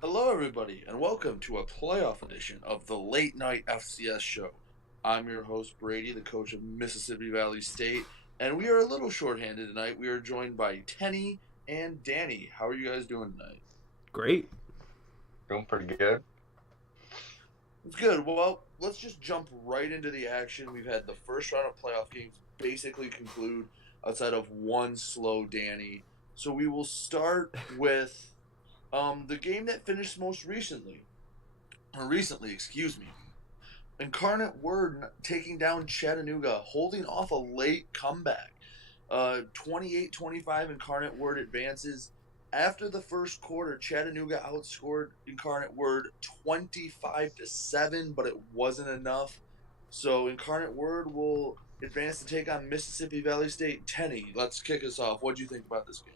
Hello, everybody, and welcome to a playoff edition of the Late Night FCS show. I'm your host, Brady, the coach of Mississippi Valley State, and we are a little shorthanded tonight. We are joined by Tenny and Danny. How are you guys doing tonight? Great. Doing pretty good. It's good. Well, let's just jump right into the action. We've had the first round of playoff games basically conclude outside of one slow Danny. So we will start with the game that finished most recently. Or recently, excuse me. Incarnate Word taking down Chattanooga, holding off a late comeback. 28-25 Incarnate Word advances. After the first quarter, Chattanooga outscored Incarnate Word 25-7, but it wasn't enough. So Incarnate Word will advance to take on Mississippi Valley State. Tenny, let's kick us off. What do you think about this game?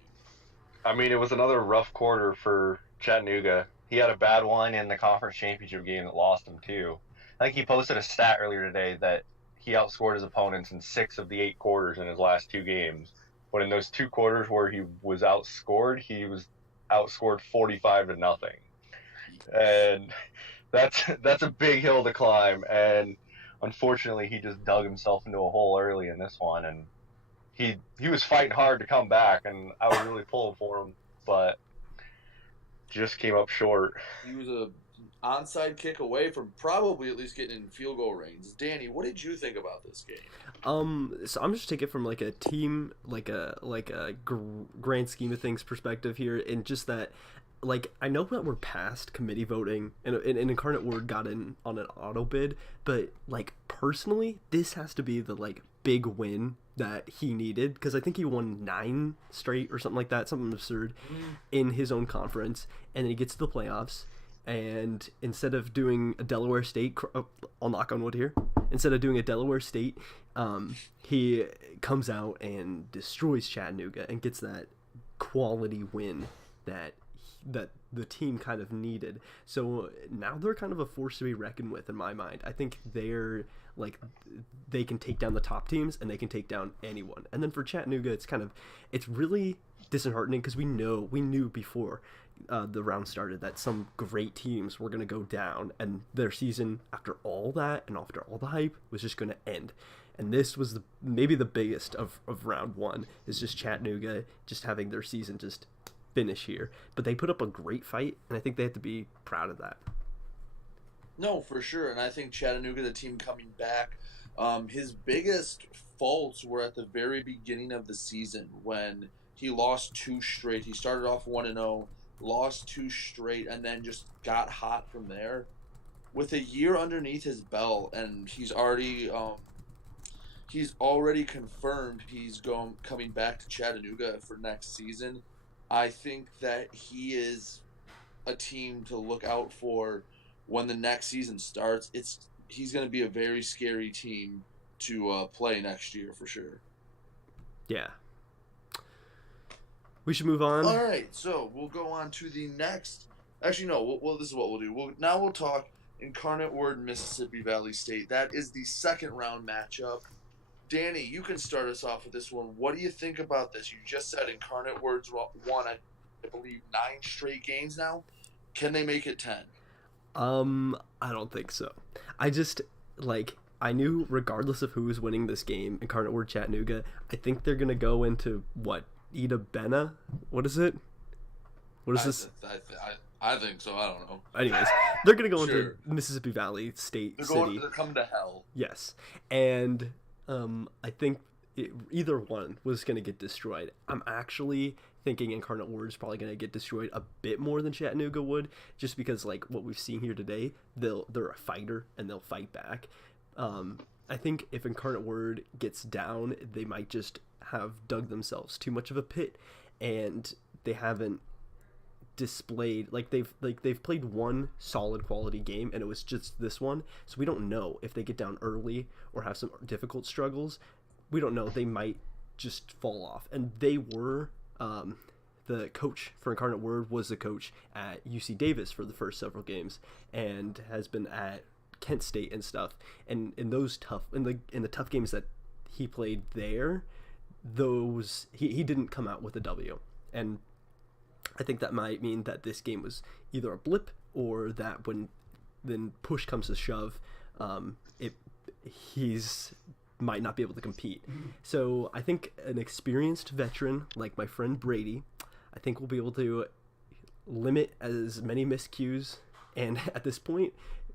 I mean, it was another rough quarter for Chattanooga. He had a bad one in the conference championship game that lost him, too. I think he posted a stat earlier today that he outscored his opponents in 6 of the 8 quarters in his last 2 games. But in those 2 quarters where he was outscored 45-0. And that's a big hill to climb. And unfortunately, he just dug himself into a hole early in this one. And he was fighting hard to come back, and I was really pulling for him, but just came up short. He was a onside kick away from probably at least getting in field goal range. Danny, what did you think about this game? So I'm just taking it from like a team, grand scheme of things perspective here, and just that, like, I know that we're past committee voting, and Incarnate Word got in on an auto bid, but like personally, this has to be the like big win that he needed, because I think he won 9 straight or something like that, something absurd, in his own conference, and then he gets to the playoffs. And instead of doing a Delaware State, I'll knock on wood here. Instead of doing a Delaware State, he comes out and destroys Chattanooga and gets that quality win that the team kind of needed. So now they're kind of a force to be reckoned with in my mind. I think they can take down the top teams and they can take down anyone. And then for Chattanooga, it's really disheartening because we knew before the round started that some great teams were going to go down, and their season, after all that and after all the hype, was just going to end. And this was maybe the biggest of round one, is just Chattanooga just having their season just finish here. But they put up a great fight, and I think they have to be proud of that. No, for sure. And I think Chattanooga, the team coming back, his biggest faults were at the very beginning of the season when he lost 2 straight. He started off 1-0, lost 2 straight, and then just got hot from there. With a year underneath his belt, and he's already confirmed coming back to Chattanooga for next season. I think that he is a team to look out for when the next season starts. He's going to be a very scary team to play next year for sure. Yeah. We should move on. All right, so we'll go on to the next. Actually, no. This is what we'll do. We'll talk Incarnate Word Mississippi Valley State. That is the second round matchup. Danny, you can start us off with this one. What do you think about this? You just said Incarnate Word's won, I believe, 9 straight games now. Can they make it 10? I don't think so. I knew regardless of who was winning this game, Incarnate Word Chattanooga, I think they're gonna go into what? Ida Bena? What is it? What is this? I think so. I don't know. Anyways, they're gonna go into Mississippi Valley State City. They're coming to hell. Yes, and I think either one was gonna get destroyed. I'm actually thinking Incarnate Word is probably gonna get destroyed a bit more than Chattanooga would, just because like what we've seen here today, they're a fighter and they'll fight back. I think if Incarnate Word gets down, they might just have dug themselves too much of a pit, and they haven't displayed they've played one solid quality game, and it was just this one. So we don't know if they get down early or have some difficult struggles. We don't know. They might just fall off. And they were the coach for Incarnate Word was the coach at UC Davis for the first several games, and has been at Kent State and stuff. And in those in the tough games that he played there, he didn't come out with a W. And I think that might mean that this game was either a blip or that when then push comes to shove, it he's might not be able to compete. So I think an experienced veteran like my friend Brady, I think will be able to limit as many miscues. And at this point,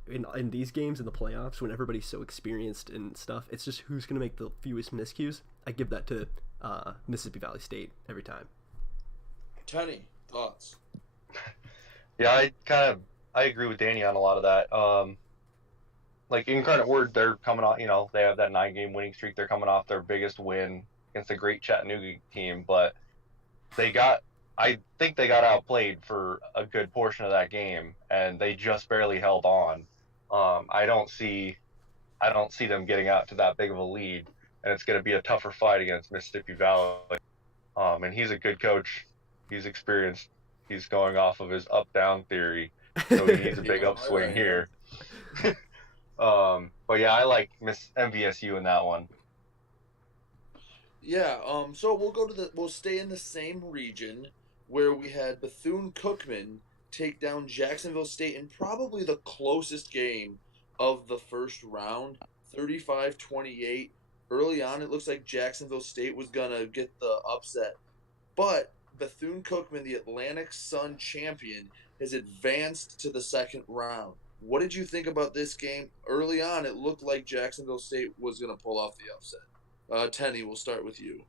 in these games in the playoffs, when everybody's so experienced and stuff, it's just who's going to make the fewest miscues. I give that to Mississippi Valley State every time. Tenny, thoughts? Yeah, I agree with Danny on a lot of that. Like Incarnate Word, they're coming off. They have that 9-game winning streak. They're coming off their biggest win against a great Chattanooga team, but I think they got outplayed for a good portion of that game, and they just barely held on. I don't see them getting out to that big of a lead, and it's going to be a tougher fight against Mississippi Valley. And he's a good coach. He's experienced. He's going off of his up-down theory, so he needs a big upswing here. But yeah, I like Miss MVSU in that one. Yeah. So we'll stay in the same region where we had Bethune-Cookman take down Jacksonville State in probably the closest game of the first round, 35-28. Early on, it looks like Jacksonville State was gonna get the upset, but Bethune-Cookman, the Atlantic Sun champion, has advanced to the second round. What did you think about this game? Early on, it looked like Jacksonville State was going to pull off the upset. Tenny, we'll start with you.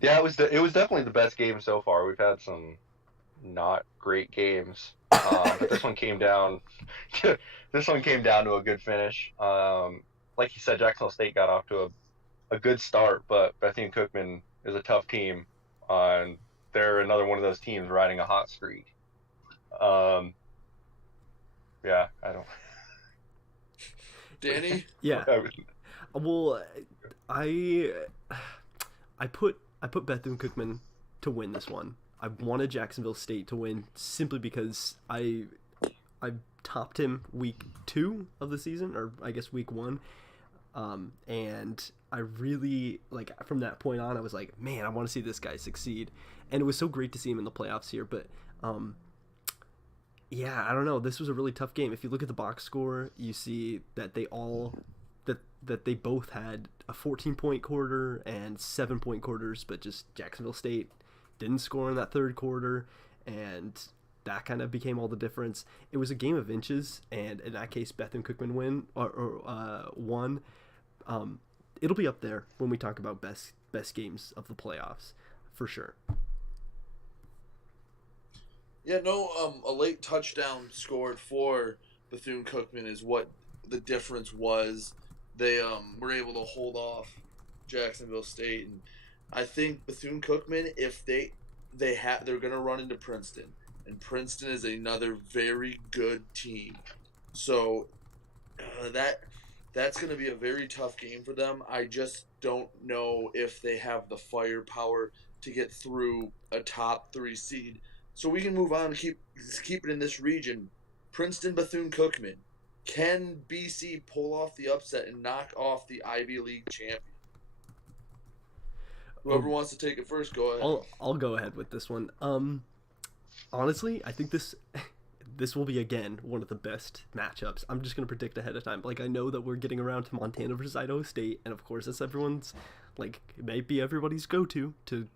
Yeah, it was definitely the best game so far. We've had some not great games, but this one came down. This one came down to a good finish. Like you said, Jacksonville State got off to a good start, but Bethune-Cookman is a tough team, and they're another one of those teams riding a hot streak. Yeah, I don't. Danny? Yeah. Well, I put Bethune-Cookman to win this one. I wanted Jacksonville State to win simply because I topped him week 2 of the season, or I guess week 1. And I really, like, from that point on, I was like, man, I want to see this guy succeed. And it was so great to see him in the playoffs here, but yeah, I don't know. This was a really tough game. If you look at the box score, you see that they both had a 14-point quarter and 7-point quarters, but just Jacksonville State didn't score in that third quarter, and that kind of became all the difference. It was a game of inches, and in that case, Bethune-Cookman won. It'll be up there when we talk about best games of the playoffs, for sure. Yeah, no, a late touchdown scored for Bethune-Cookman is what the difference was. They were able to hold off Jacksonville State, and I think Bethune-Cookman, if they're going to run into Princeton, and Princeton is another very good team. So that's going to be a very tough game for them. I just don't know if they have the firepower to get through a top 3 seed. So we can move on and keep it in this region. Princeton, Bethune-Cookman. Can BC pull off the upset and knock off the Ivy League champion? Whoever wants to take it first, go ahead. I'll go ahead with this one. Honestly, I think this will be, again, one of the best matchups. I'm just going to predict ahead of time. Like, I know that we're getting around to Montana versus Idaho State, and of course that's everyone's, like, it may be everybody's go-to to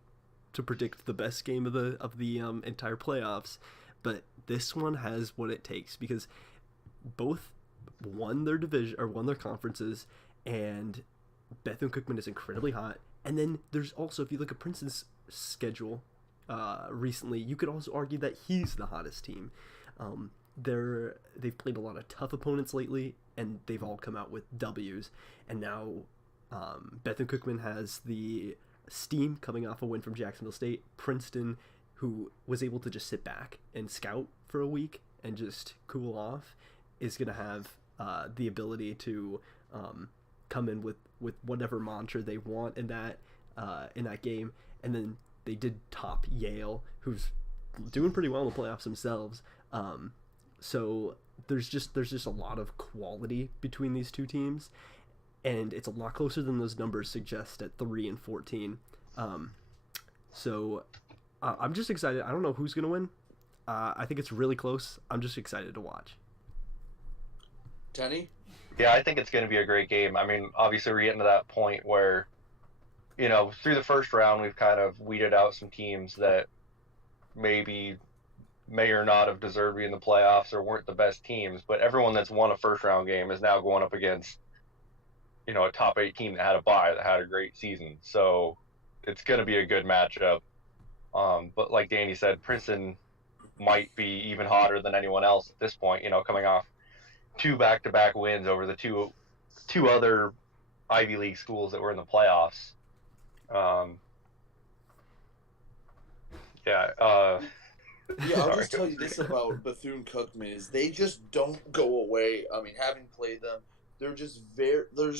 predict the best game of the entire playoffs, but this one has what it takes because both won their division or won their conferences, and Bethune-Cookman is incredibly hot. And then there's also, if you look at Princeton's schedule recently, you could also argue that he's the hottest team. They've played a lot of tough opponents lately, and they've all come out with W's. And now Bethune-Cookman has the steam coming off a win from Jacksonville State. Princeton, who was able to just sit back and scout for a week and just cool off, is going to have the ability to come in with whatever mantra they want in that game. And then they did top Yale, who's doing pretty well in the playoffs themselves. So there's just a lot of quality between these two teams, and it's a lot closer than those numbers suggest at 3 and 14. So I'm just excited. I don't know who's gonna win. I think it's really close. I'm just excited to watch. Tenny? Yeah, I think it's going to be a great game. I mean, obviously we're getting to that point where, through the first round we've kind of weeded out some teams that maybe may or not have deserved to be in the playoffs or weren't the best teams, but everyone that's won a first round game is now going up against, a top 8 team that had a bye, that had a great season. So it's going to be a good matchup. But like Danny said, Princeton might be even hotter than anyone else at this point, coming off 2 back-to-back wins over the two other Ivy League schools that were in the playoffs. Yeah. Yeah, I'll just tell you this about Bethune-Cookman is they just don't go away. I mean, having played them, they're just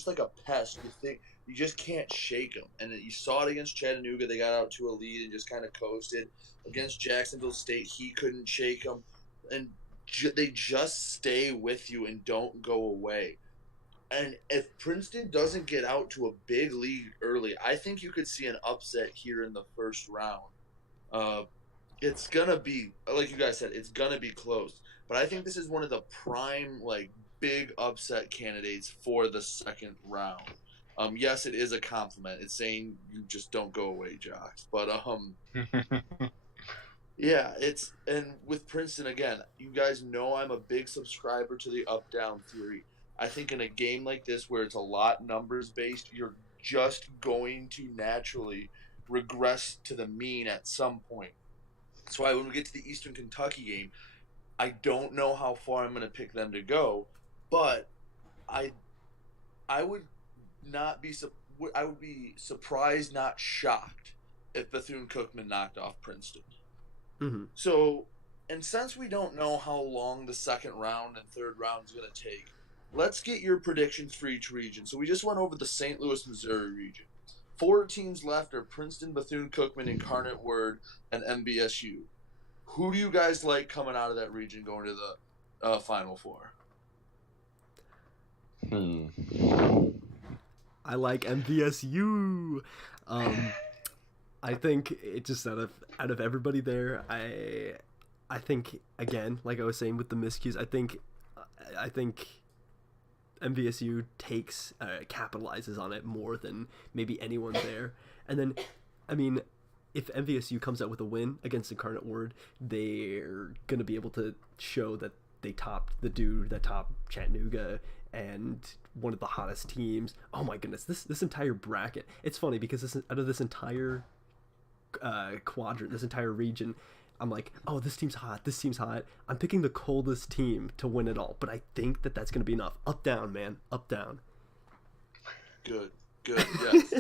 like a pest. You just can't shake them. And you saw it against Chattanooga. They got out to a lead and just kind of coasted. Against Jacksonville State, he couldn't shake them. And they just stay with you and don't go away. And if Princeton doesn't get out to a big lead early, I think you could see an upset here in the first round. It's gonna be, like you guys said, it's gonna be close. But I think this is one of the prime, like, big upset candidates for the second round. Yes, it is a compliment. It's saying you just don't go away, Jocks. But yeah, and with Princeton again, you guys know I'm a big subscriber to the up down theory. I think in a game like this where it's a lot numbers based, you're just going to naturally regress to the mean at some point. That's why when we get to the Eastern Kentucky game, I don't know how far I'm going to pick them to go, but I I would not be I would be surprised, not shocked, if Bethune Cookman knocked off Princeton. Mm-hmm. So, and since we don't know how long the second round and third round is going to take, let's get your predictions for each region. So we just went over the St. Louis, Missouri region. 4 teams left are Princeton, Bethune-Cookman, Incarnate Word, and MVSU. Who do you guys like coming out of that region going to the Final Four? I like MVSU. I think it just out of everybody there, I think again, like I was saying with the miscues, I think MVSU capitalizes on it more than maybe anyone there. And then, I mean, if MVSU comes out with a win against Incarnate Word, they're gonna be able to show that they topped the dude that topped Chattanooga and one of the hottest teams. Oh my goodness, this entire bracket. It's funny because out of this entire quadrant, this entire region, I'm like, oh, this team's hot, this team's hot. I'm picking the coldest team to win it all, but I think that that's going to be enough. Up, down, man. Up, down. Good, yes.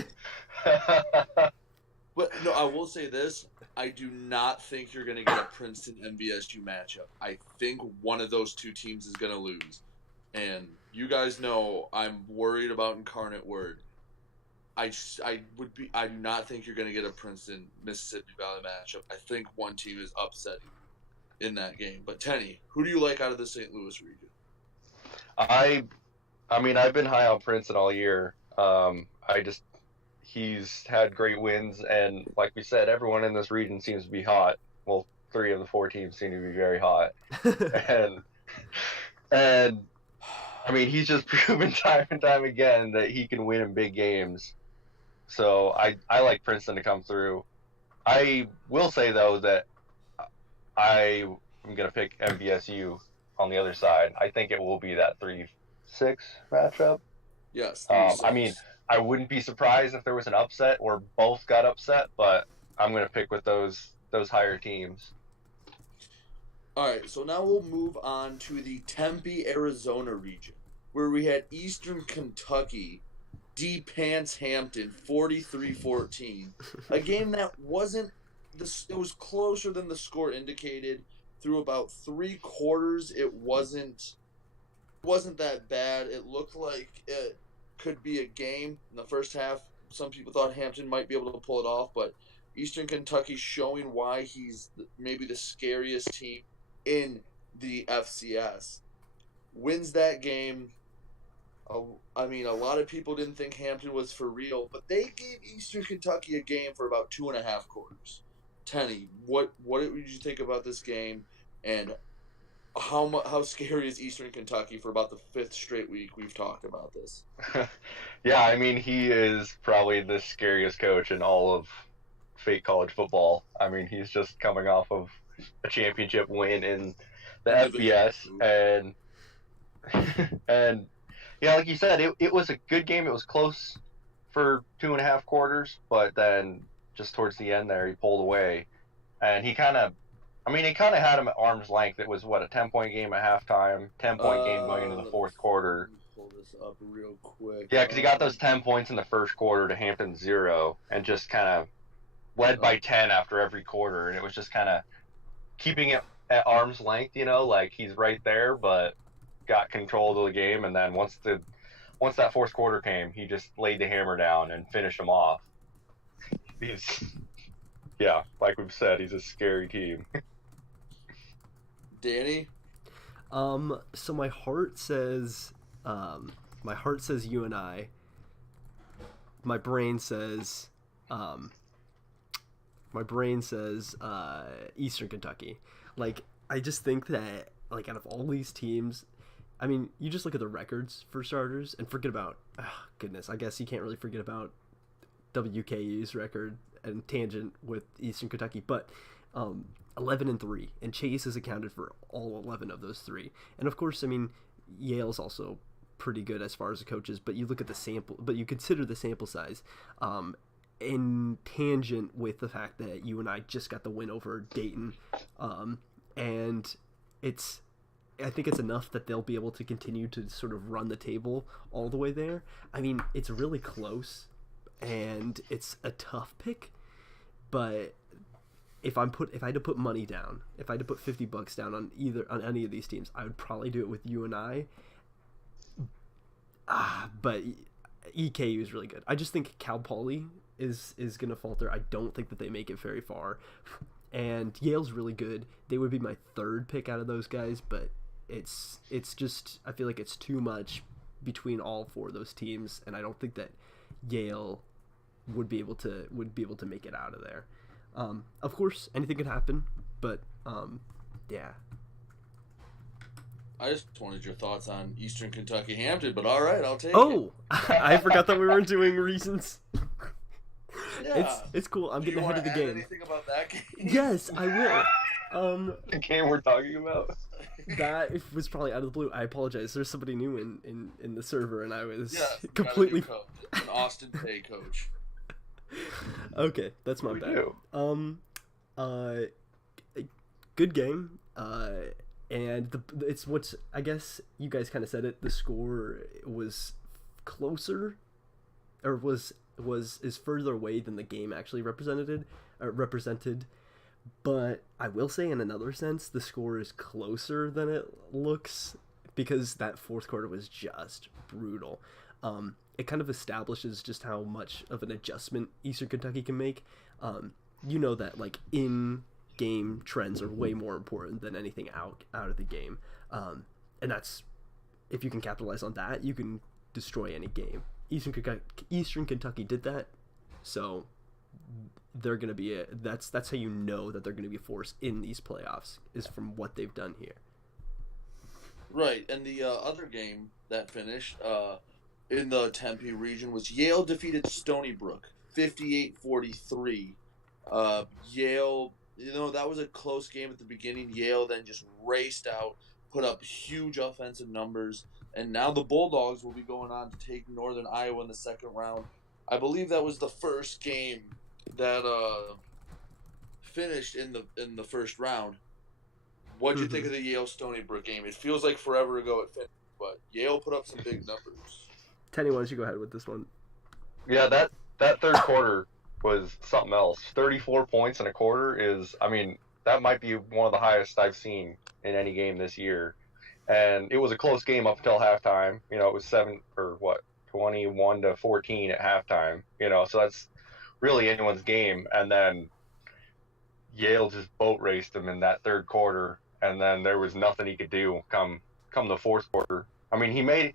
But, no, I will say this. I do not think you're going to get a Princeton MVSU matchup. I think one of those two teams is going to lose. And you guys know I'm worried about Incarnate Word. I do not think you're going to get a Princeton Mississippi Valley matchup. I think one team is upsetting in that game. But Tenny, who do you like out of the St. Louis region? I mean, I've been high on Princeton all year. He's had great wins, and like we said, everyone in this region seems to be hot. Well, 3 of the 4 teams seem to be very hot, and I mean, he's just proven time and time again that he can win in big games. So I like Princeton to come through. I will say, though, that I am going to pick MVSU on the other side. I think it will be that 3-6 matchup. Yes. I mean, I wouldn't be surprised if there was an upset or both got upset, but I'm going to pick with those higher teams. All right, so now we'll move on to the Tempe, Arizona region, where we had Eastern Kentucky D-Pants Hampton 43-14. A game that it was closer than the score indicated. Through about 3 quarters, it wasn't that bad. It looked like it could be a game. In the first half, some people thought Hampton might be able to pull it off, but Eastern Kentucky showing why he's maybe the scariest team in the FCS. Wins that game. I mean, a lot of people didn't think Hampton was for real, but they gave Eastern Kentucky a game for about 2.5 quarters. Tenny, what did you think about this game, and how scary is Eastern Kentucky for about the fifth straight week we've talked about this? Yeah, I mean, he is probably the scariest coach in all of fake college football. I mean, he's just coming off of a championship win in the In Division FBS, two. and yeah, like you said, it was a good game. It was close for 2.5 quarters, but then just towards the end there, he pulled away, and he kind of had him at arm's length. It was what, a 10-point game at halftime, 10-point game going into the fourth Let quarter. me pull this up real quick. Yeah, because he got those 10 points in the first quarter to Hampton's 0, and just kind of led by 10 after every quarter, and it was just kind of keeping it at arm's length, like he's right there, but got control of the game. And then once that fourth quarter came, he just laid the hammer down and finished him off. Yeah, like we've said, he's a scary team. Danny? So my heart says UNI. My brain says Eastern Kentucky. Like, I just think that, like, out of all these teams, I mean, you just look at the records for starters and forget about, goodness, I guess you can't really forget about WKU's record and tangent with Eastern Kentucky, but 11-3, and Chase has accounted for all 11 of those 3. And of course, I mean, Yale's also pretty good as far as the coaches, but you look at the sample, but you consider the sample size, in tangent with the fact that UNI just got the win over Dayton, and I think it's enough that they'll be able to continue to sort of run the table all the way there. I mean, it's really close, and it's a tough pick, but if I had to put money down, if I had to put $50 down on any of these teams, I would probably do it with UNI. But EKU is really good. I just think Cal Poly is gonna falter. I don't think that they make it very far. And Yale's really good. They would be my third pick out of those guys, but it's just, I feel like it's too much between all 4 of those teams, and I don't think that Yale would be able to make it out of there. Of course, anything could happen, but yeah. I just wanted your thoughts on Eastern Kentucky Hampton, but all right, I'll take it. Oh, I forgot that we weren't doing reasons. Yeah. It's cool. I'm getting ahead of the game. Anything about that game? Yes, I will. The game we're talking about. That was probably out of the blue. I apologize. There's somebody new in the server, and I was completely an Austin Pay coach. Okay, that's my bad. Good game. And it's what's, I guess you guys kind of said it. The score was closer, or is further away than the game actually represented. But I will say, in another sense, the score is closer than it looks, because that fourth quarter was just brutal. It kind of establishes just how much of an adjustment Eastern Kentucky can make. You know that, like, in-game trends are way more important than anything out of the game. And that's, if you can capitalize on that, you can destroy any game. Eastern Kentucky did that, so they're going to be that's how you know that they're going to be a force in these playoffs, is from what they've done here. Right, and the other game that finished in the Tempe region was Yale defeated Stony Brook 58-43. Yale, that was a close game at the beginning. Yale then just raced out, put up huge offensive numbers, and now the Bulldogs will be going on to take Northern Iowa in the second round. I believe that was the first game that finished in the first round. What do you think of the Yale Stony Brook game? It feels like forever ago it finished, but Yale put up some big numbers. Tenny, why don't you go ahead with this one? Yeah, that third quarter was something else. 34 points in a quarter is, I mean, that might be one of the highest I've seen in any game this year. And it was a close game up until halftime. It was 21-14 at halftime. So that's really anyone's game. And then Yale just boat raced them in that third quarter, and then there was nothing he could do come the fourth quarter. I mean, he made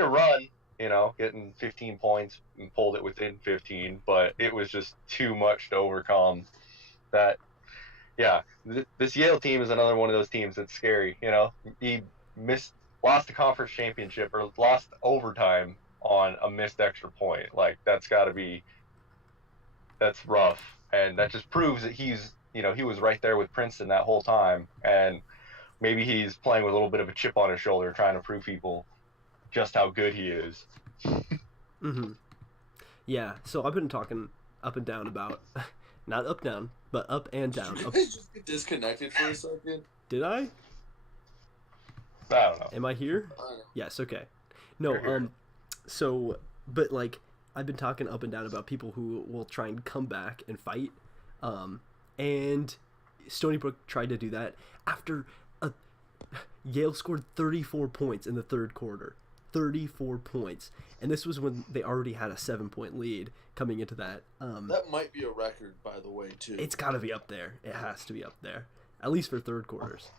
a run, getting 15 points and pulled it within 15, but it was just too much to overcome. that, yeah, this Yale team is another one of those teams that's scary. You know, he lost the conference championship or lost overtime on a missed extra point. Like that's rough, and that just proves that he was right there with Princeton that whole time, and maybe he's playing with a little bit of a chip on his shoulder, trying to prove people just how good he is. Mm-hmm. Yeah. So I've been talking up and down about, not up down, but up and down. Did you guys just get disconnected for a second? Did I? I don't know. Am I here? Yes. Okay. No. So, but like, I've been talking up and down about people who will try and come back and fight. And Stony Brook tried to do that after Yale scored 34 points in the third quarter. 34 points. And this was when they already had a 7-point lead coming into that. That might be a record, by the way, too. It's got to be up there. It has to be up there. At least for third quarters.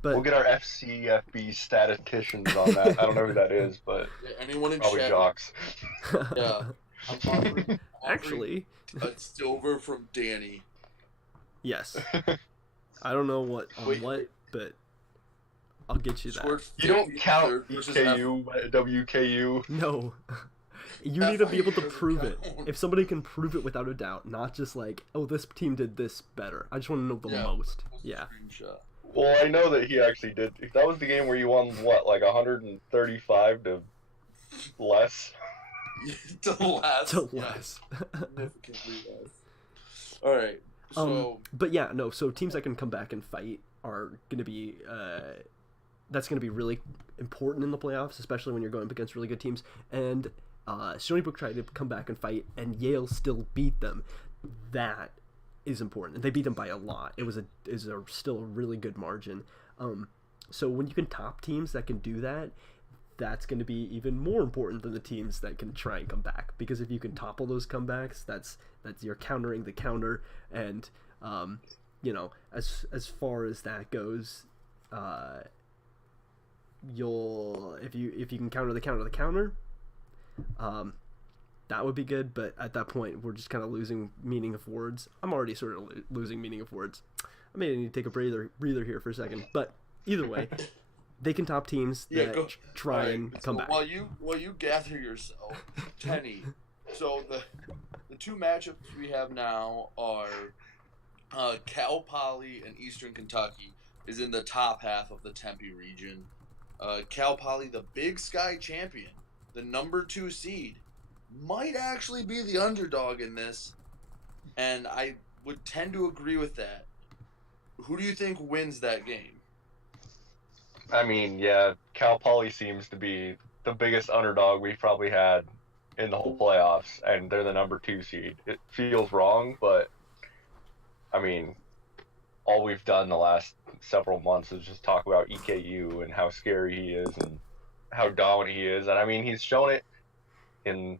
But we'll get our FCFB statisticians on that. I don't know who that is, but anyone in probably chat, jocks. Yeah. I'm offering actually, a silver from Danny. Yes. I don't know what, but I'll get you that. You don't count EKU, WKU. No. You need to be able to prove it. If somebody can prove it without a doubt, not just like, oh, this team did this better. I just want to know the most. Yeah. Well, I know that he actually did. That was the game where you won, what, like 135 to less? To less. Significantly less. All right. So. But yeah, no. So teams that can come back and fight are going to be. That's going to be really important in the playoffs, especially when you're going up against really good teams. And Stony Brook tried to come back and fight, and Yale still beat them. That is important, and they beat them by a lot. It was still a really good margin. So when you can top teams that can do that, that's going to be even more important than the teams that can try and come back. Because if you can topple those comebacks, that's you're countering the counter, and as far as that goes, if you can counter the counter, that would be good. But at that point, we're just kind of losing meaning of words. I'm already sort of losing meaning of words. I may need to take a breather here for a second. But either way, they can top teams that try and come back. While you gather yourself, Tenny. So the two matchups we have now are Cal Poly and Eastern Kentucky is in the top half of the Tempe region. Cal Poly, the Big Sky champion, the number 2 seed, might actually be the underdog in this, and I would tend to agree with that. Who do you think wins that game? I mean, yeah, Cal Poly seems to be the biggest underdog we've probably had in the whole playoffs, and they're the number 2 seed. It feels wrong, but I mean, all we've done the last several months is just talk about EKU and how scary he is and how dominant he is. And I mean, he's shown it in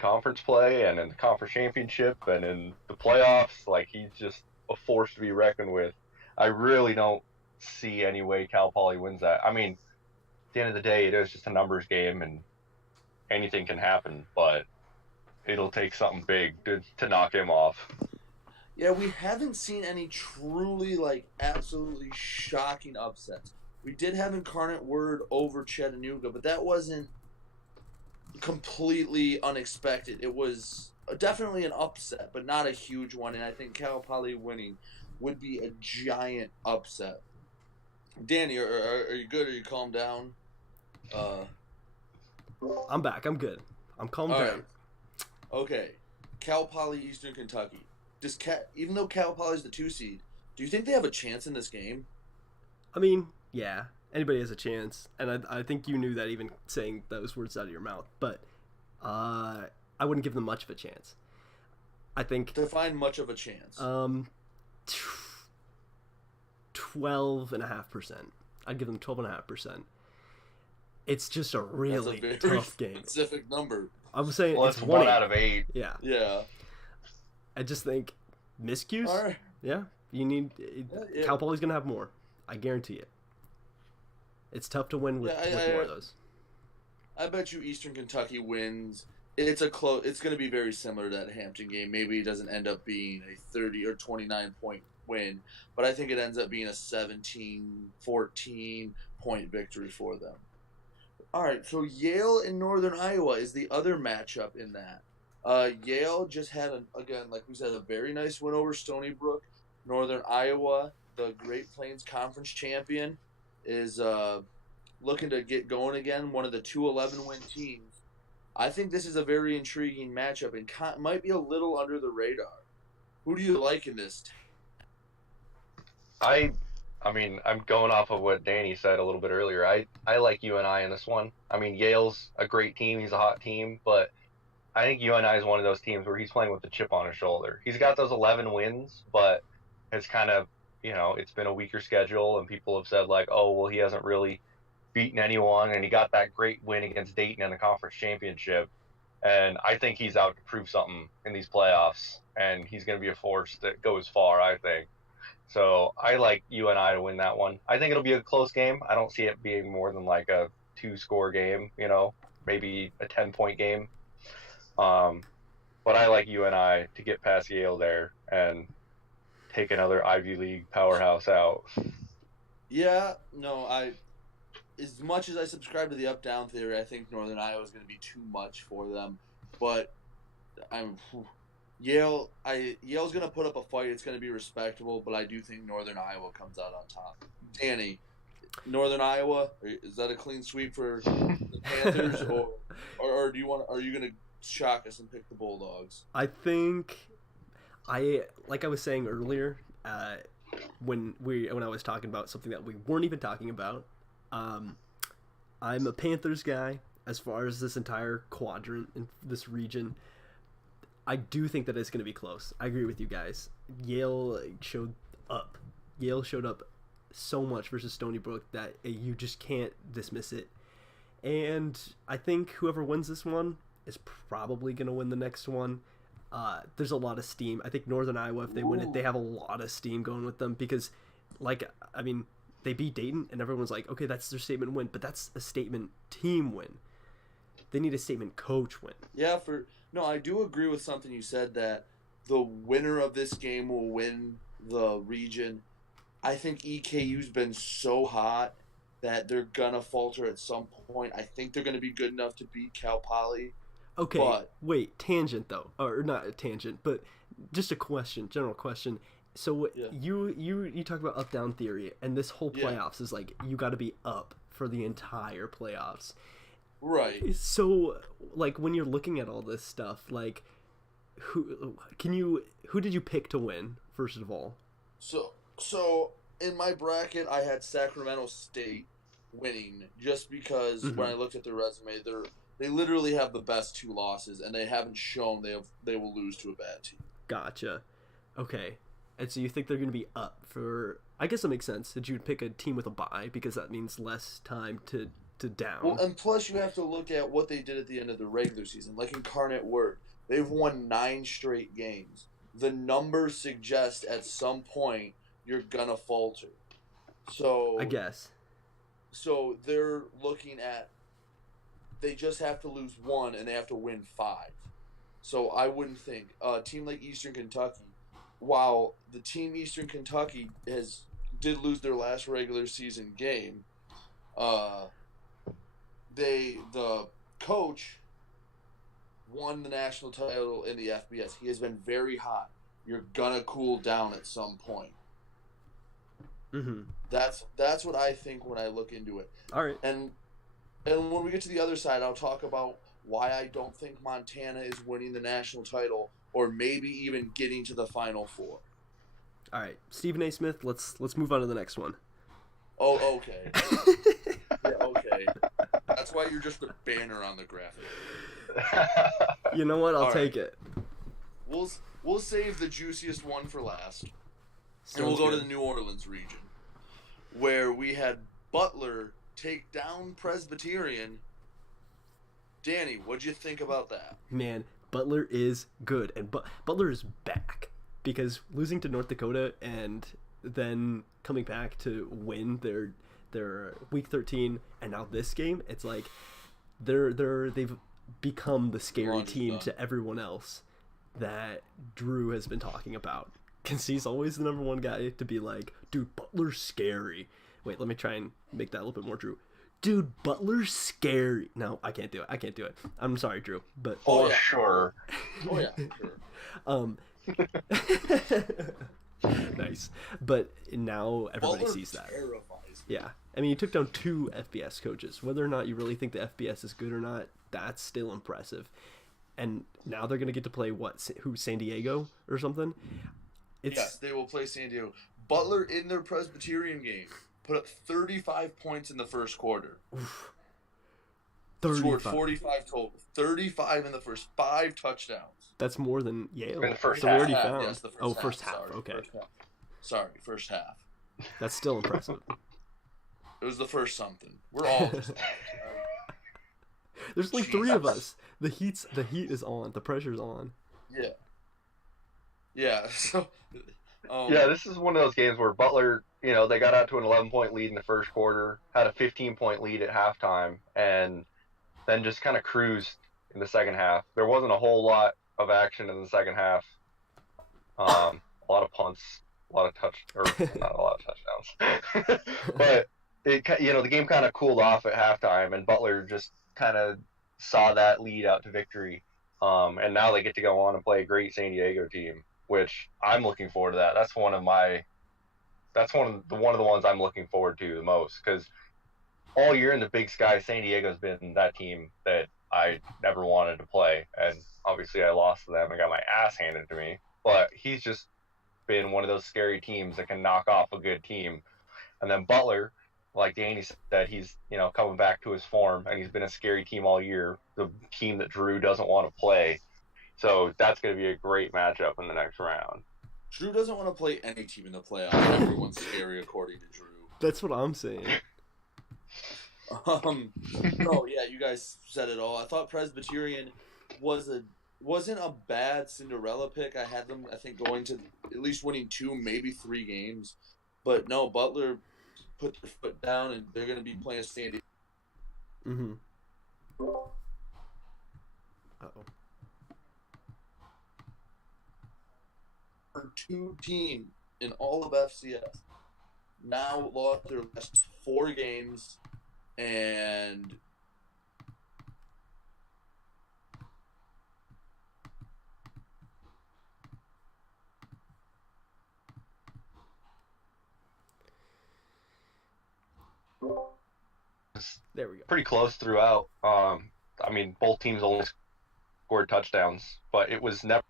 conference play and in the conference championship and in the playoffs. Like, he's just a force to be reckoned with. I really don't see any way Cal Poly wins that. I mean, at the end of the day, it is just a numbers game and anything can happen, but it'll take something big to knock him off. Yeah, we haven't seen any truly, absolutely shocking upsets. We did have Incarnate Word over Chattanooga, but that wasn't completely unexpected. It was definitely an upset, but not a huge one, and I think Cal Poly winning would be a giant upset. Danny, are you good? Are you calmed down? I'm back. I'm good. I'm calmed down. Right. Okay. Cal Poly, Eastern Kentucky. Even though Cal Poly's the 2 seed, do you think they have a chance in this game? I mean, yeah. Anybody has a chance. And I think you knew that even saying those words out of your mouth. But I wouldn't give them much of a chance. I think... Define much of a chance. 12.5%. I'd give them 12.5%. It's just a really tough game. Specific number. I'm saying it's 1 out of 8. Yeah. Yeah. I just think miscues. All right. Yeah. You need Cal Poly's gonna have more. I guarantee it. It's tough to win with more of those. I bet you Eastern Kentucky wins It's going to be very similar to that Hampton game. Maybe it doesn't end up being a 30 or 29-point win, but I think it ends up being a 17-14 point victory for them. All right, so Yale and Northern Iowa is the other matchup in that. Yale just had, again, like we said, a very nice win over Stony Brook. Northern Iowa, the Great Plains Conference champion, is looking to get going again, one of the two 11-win teams. I think this is a very intriguing matchup and might be a little under the radar. Who do you like in this? I mean, I'm going off of what Danny said a little bit earlier. I like UNI in this one. I mean, Yale's a great team. He's a hot team, but I think UNI is one of those teams where he's playing with a chip on his shoulder. He's got those 11 wins, but it's kind of, it's been a weaker schedule, and people have said, like, oh, well, he hasn't really beaten anyone, and he got that great win against Dayton in the conference championship. And I think he's out to prove something in these playoffs, and he's going to be a force that goes far, I think. So I like UNI to win that one. I think it'll be a close game. I don't see it being more than like a 2-score game, maybe a 10-point game. But I like UNI to get past Yale there and take another Ivy League powerhouse out. Yeah, no, as much as I subscribe to the up-down theory, I think Northern Iowa is going to be too much for them. But Yale's going to put up a fight. It's going to be respectable, but I do think Northern Iowa comes out on top. Danny, Northern Iowa, is that a clean sweep for the Panthers, or are you going to shock us and pick the Bulldogs? I think like I was saying earlier, when I was talking about something that we weren't even talking about. I'm a Panthers guy as far as this entire quadrant in this region. I do think that it's going to be close. I agree with you guys. Yale showed up. Yale showed up so much versus Stony Brook that you just can't dismiss it. And I think whoever wins this one is probably going to win the next one. There's a lot of steam. I think Northern Iowa, if they win it, they have a lot of steam going with them because, they beat Dayton, and everyone's like, okay, that's their statement win, but that's a statement team win. They need a statement coach win. Yeah, I do agree with something you said that the winner of this game will win the region. I think EKU's been so hot that they're going to falter at some point. I think they're going to be good enough to beat Cal Poly. Okay, wait, tangent though. Or not a tangent, but just a general question. So yeah. you talk about up-down theory, and this whole playoffs is like you got to be up for the entire playoffs. Right. So, when you're looking at all this stuff, who did you pick to win, first of all? So in my bracket, I had Sacramento State winning just because when I looked at their resume, they literally have the best 2 losses, and they haven't shown they will lose to a bad team. Gotcha. Okay. And so you think they're going to be up for... I guess that makes sense that you would pick a team with a bye because that means less time to down. Well, and plus you have to look at what they did at the end of the regular season. Like Incarnate Word, they've won 9 straight games. The numbers suggest at some point you're going to falter. So I guess. So they're looking at... They just have to lose 1 and they have to win 5. So I wouldn't think. A team like Eastern Kentucky, while the team Eastern Kentucky did lose their last regular season game, the coach won the national title in the FBS. He has been very hot. You're gonna cool down at some point. Mm-hmm. That's what I think when I look into it. All right. And when we get to the other side, I'll talk about why I don't think Montana is winning the national title or maybe even getting to the Final Four. All right, Stephen A. Smith. Let's move on to the next one. Oh, okay. Yeah, okay. That's why you're just a banner on the graphic. You know what? I'll take it. We'll save the juiciest one for last. And we'll go to the New Orleans region, where we had Butler take down Presbyterian. Danny, what'd you think about that? Man, Butler is good, and Butler is back because losing to North Dakota and then coming back to win their week 13 and now this game, it's like they've become the scary Launch is team done. to everyone else that Drew has been talking about. Because he's always the number one guy to be like, dude, Butler's scary. Wait, let me try and make that a little bit more Drew. Dude, Butler's scary. No, I can't do it. I'm sorry, Drew, but For yeah. sure. Oh yeah, sure. um, nice. But now everybody Butler sees that. terrifies. Yeah, I mean, you took down 2 FBS coaches. Whether or not you really think the FBS is good or not, that's still impressive. And now they're gonna get to play San Diego or something. Yes, they will play San Diego. Butler in their Presbyterian game put up 35 points in the first quarter. 35. Scored 45 total. 35 in the first, 5 touchdowns. That's more than Yale. In the first so we already half, found. yes, the first first half. half. Sorry, Okay, first half. Sorry, first half. that's still impressive. It was the first something. We're all just out. There's like 3 of us. The heat is on. The pressure's on. Yeah. Yeah. So. Yeah, this is one of those games where Butler, they got out to an 11-point lead in the first quarter, had a 15-point lead at halftime, and then just kind of cruised in the second half. There wasn't a whole lot of action in the second half. A lot of punts, not a lot of touchdowns. But the game kind of cooled off at halftime, and Butler just kind of saw that lead out to victory. And now they get to go on and play a great San Diego team, which I'm looking forward to that. That's one of the ones I'm looking forward to the most, because all year in the Big Sky, San Diego's been that team that I never wanted to play, and obviously I lost to them and got my ass handed to me. But he's just been one of those scary teams that can knock off a good team. And then Butler, like Danny said, he's coming back to his form, and he's been a scary team all year, the team that Drew doesn't want to play. So that's going to be a great matchup in the next round. Drew doesn't want to play any team in the playoffs. Everyone's scary, according to Drew. That's what I'm saying. No, yeah, you guys said it all. I thought Presbyterian wasn't a bad Cinderella pick. I had them, I think, going to at least winning 2, maybe 3 games. But no, Butler put their foot down, and they're going to be playing San Diego. Mm-hmm. Uh-oh. 2 team in all of FCS now lost their last 4 games, and There we go. Pretty close throughout. Both teams only scored touchdowns, but it was never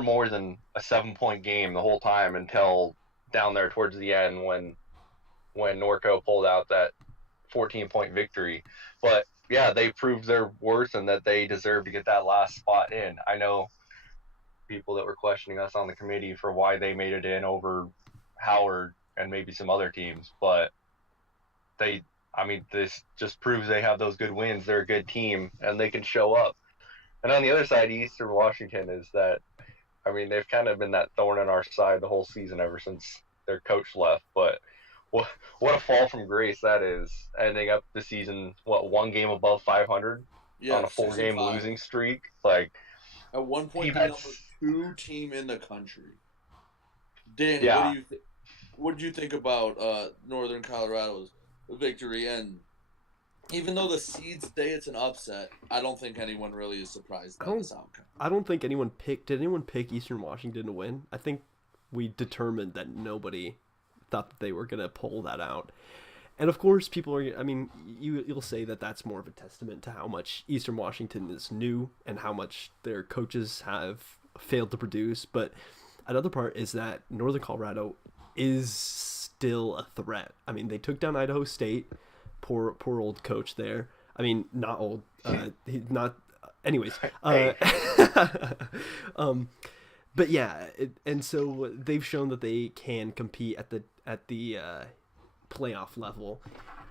more than a 7-point game the whole time until down there towards the end when Norco pulled out that 14-point victory. But yeah, they proved their worth and that they deserve to get that last spot in. I know people that were questioning us on the committee for why they made it in over Howard and maybe some other teams, but this just proves they have those good wins. They're a good team and they can show up. And on the other side, Eastern Washington is that, they've kind of been that thorn in our side the whole season ever since their coach left. But what a fall from grace that is, ending up the season, 1 game above 500 on a 4-game losing streak. Like, at one point, the number 2 team in the country. Danny, yeah. What do you think about Northern Colorado's victory? And even though the seeds say it's an upset, I don't think anyone really is surprised by this outcome. I don't think anyone picked. Did anyone pick Eastern Washington to win? I think we determined that nobody thought that they were going to pull that out. And of course, people are. You'll say that that's more of a testament to how much Eastern Washington is new and how much their coaches have failed to produce. But another part is that Northern Colorado is still a threat. They took down Idaho State. Poor old coach there. Not old. He's not. Anyways. But yeah, and so they've shown that they can compete at the playoff level.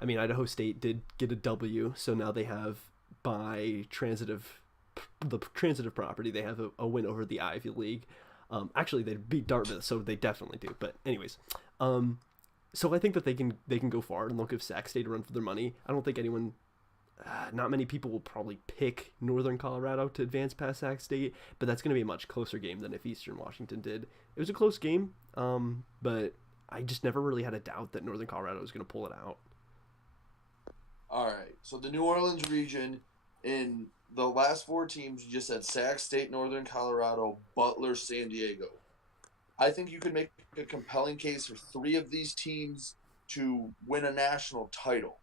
Idaho State did get a W, so now they have the transitive property. They have a win over the Ivy League. Actually, they beat Dartmouth, so they definitely do. But anyways, so I think that they can go far, and they'll give Sac State a run for their money. I don't think anyone not many people will probably pick Northern Colorado to advance past Sac State, but that's going to be a much closer game than if Eastern Washington did. It was a close game, but I just never really had a doubt that Northern Colorado was going to pull it out. All right. So the New Orleans region, in the last 4 teams, you just said Sac State, Northern Colorado, Butler, San Diego. I think you could make a compelling case for 3 of these teams to win a national title.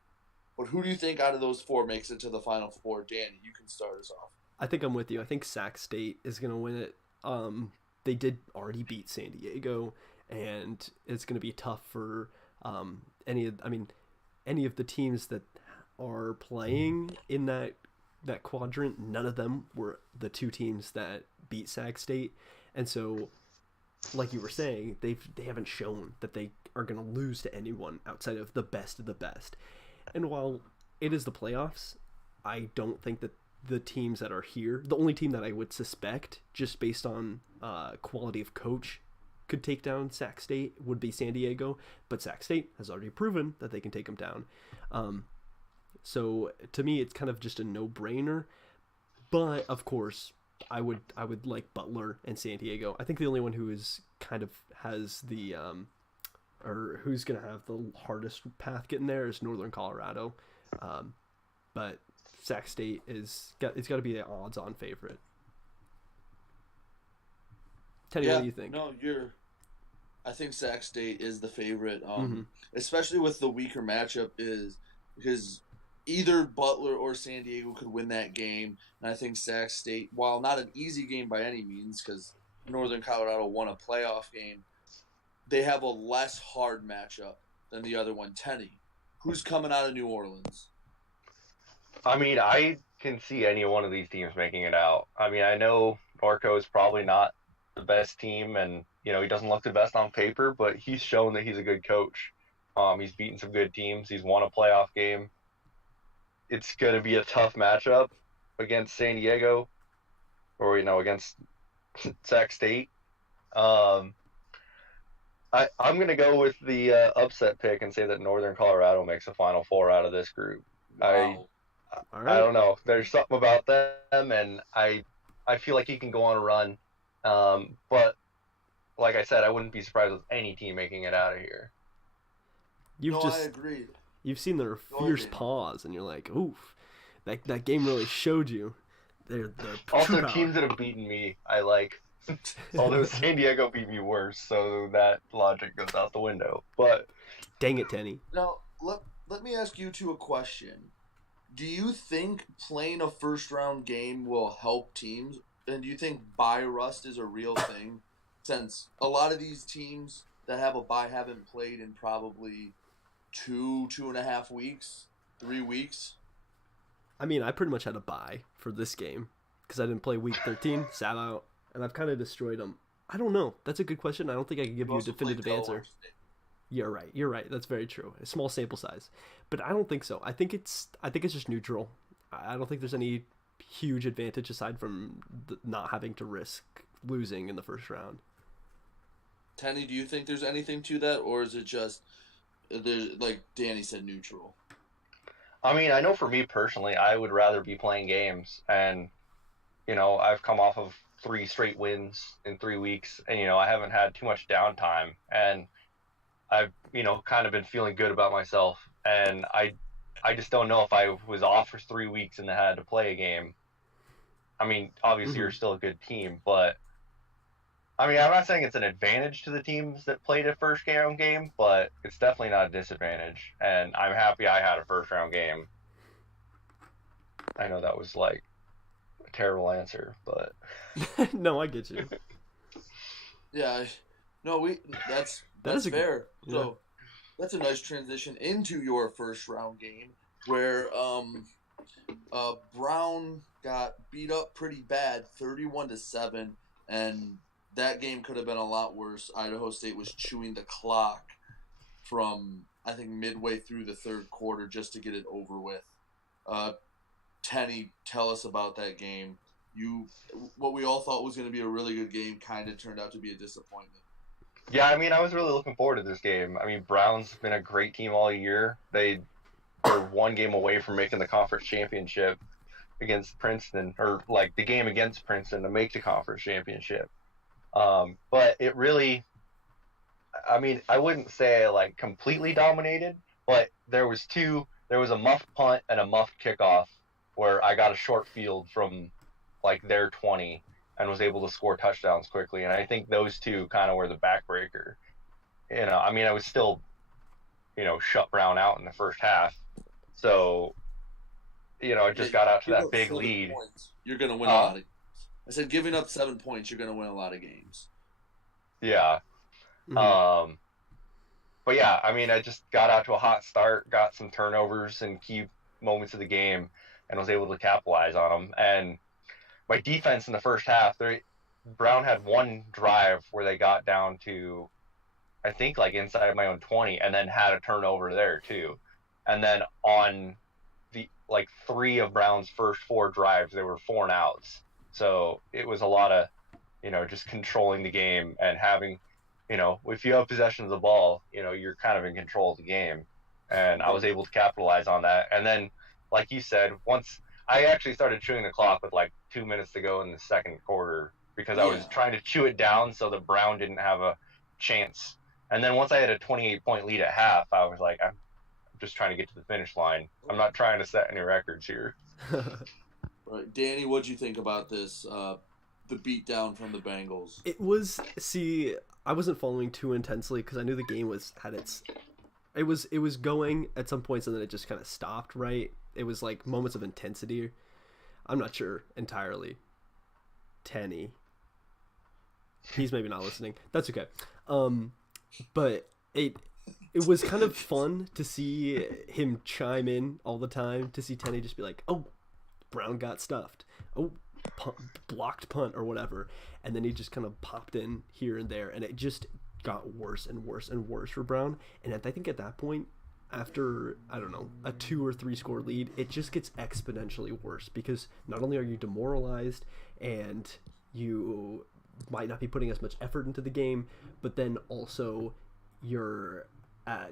But who do you think out of those 4 makes it to the Final Four? Danny, you can start us off. I think I'm with you. I think Sac State is going to win it. They did already beat San Diego, and it's going to be tough for any of the teams that are playing in that quadrant. None of them were the 2 teams that beat Sac State, and so, like you were saying, they haven't shown that they are going to lose to anyone outside of the best of the best. And while it is the playoffs, I don't think that the teams that are here, the only team that I would suspect, just based on quality of coach, could take down Sac State would be San Diego. But Sac State has already proven that they can take them down. So to me, it's kind of just a no-brainer. But of course, I would like Butler and San Diego. I think the only one who is kind of has the or who's going to have the hardest path getting there is Northern Colorado. But Sac State it's got to be the odds-on favorite. Teddy, what do you think? No, I think Sac State is the favorite, especially with the weaker matchup is because either Butler or San Diego could win that game. And I think Sac State, while not an easy game by any means because Northern Colorado won a playoff game, they have a less hard matchup than the other one. Tenny, who's coming out of New Orleans? I mean, I can see any one of these teams making it out. I mean, I know Norco is probably not the best team, and he doesn't look the best on paper, but he's shown that he's a good coach. He's beaten some good teams. He's won a playoff game. It's going to be a tough matchup against San Diego, or against Sac State. I'm going to go with the upset pick and say that Northern Colorado makes a Final Four out of this group. Wow. I don't know. There's something about them, and I feel like he can go on a run. But like I said, I wouldn't be surprised with any team making it out of here. I agree. You've seen their fierce paws, and you're like, oof, that game really showed you. They're also teams that have beaten me, I like. Although San Diego beat me worse, so that logic goes out the window. But dang it, Tenny. Now let me ask you 2 a question. Do you think playing a first round game will help teams? And do you think bye rust is a real thing? Since a lot of these teams that have a bye haven't played in probably 2.5 weeks, 3 weeks. I mean, I pretty much had a bye for this game because I didn't play week 13, sat out, and I've kind of destroyed them. I don't know. That's a good question. I don't think I can give you a definitive answer. You're right. That's very true. A small sample size, but I don't think so. I think it's just neutral. I don't think there's any huge advantage aside from not having to risk losing in the first round. Tenny, do you think there's anything to that, or is it just like Danny said, neutral? I mean, I know for me personally, I would rather be playing games, and I've come off of 3 straight wins in 3 weeks, and I haven't had too much downtime, and I've kind of been feeling good about myself, and I just don't know if I was off for 3 weeks and had to play a game. I mean, obviously you're still a good team, but I mean, I'm not saying it's an advantage to the teams that played a first round game, but it's definitely not a disadvantage, and I'm happy I had a first round game. I know that was like a terrible answer, but no, I get you. Yeah, no, that's fair. Yeah. So that's a nice transition into your first round game where Brown got beat up pretty bad, 31-7, and that game could have been a lot worse. Idaho State was chewing the clock from, I think, midway through the third quarter just to get it over with. Tenny, tell us about that game. What we all thought was going to be a really good game kind of turned out to be a disappointment. Yeah, I mean, I was really looking forward to this game. I mean, Brown's been a great team all year. They they're one game away from making the conference championship against Princeton, or like the game against Princeton to make the conference championship. But it really, I mean, I wouldn't say like completely dominated, but there was a muff punt and a muff kickoff where I got a short field from like their 20 and was able to score touchdowns quickly. And I think those two kind of were the backbreaker. I mean, I was still, shut Brown out in the first half. So, it Yeah, just got out to give that up big 7 lead. points. You're going to win a lot of games. I said giving up 7 points, you're going to win a lot of games. Yeah. Mhm. But yeah, I mean, I just got out to a hot start, got some turnovers in key moments of the game, and was able to capitalize on them. And my defense in the first half, Brown had one drive where they got down to, I think, like inside of my own 20, and then had a turnover there too. And then on the like three of Brown's first four drives, there were 4 and outs. So it was a lot of, just controlling the game and having, if you have possession of the ball, you're kind of in control of the game. And I was able to capitalize on that. And then, like you said, once I actually started chewing the clock with like 2 minutes to go in the second quarter because I was trying to chew it down so that Brown didn't have a chance. And then once I had a 28-point lead at half, I was like, I'm just trying to get to the finish line. I'm not trying to set any records here. Right. Danny, what'd you think about this? The beatdown from the Bengals. I wasn't following too intensely because I knew the game it was going at some points and then it just kind of stopped, right? It was like moments of intensity. I'm not sure entirely. Tenny. He's maybe not listening. That's okay. But it was kind of fun to see him chime in all the time, to see Tenny just be like, "Oh, Brown got stuffed. Oh, blocked punt or whatever," and then he just kind of popped in here and there, and it just got worse and worse and worse for Brown. And I think at that point, after I don't know a 2 or 3 score lead, it just gets exponentially worse because not only are you demoralized and you might not be putting as much effort into the game, but then also you're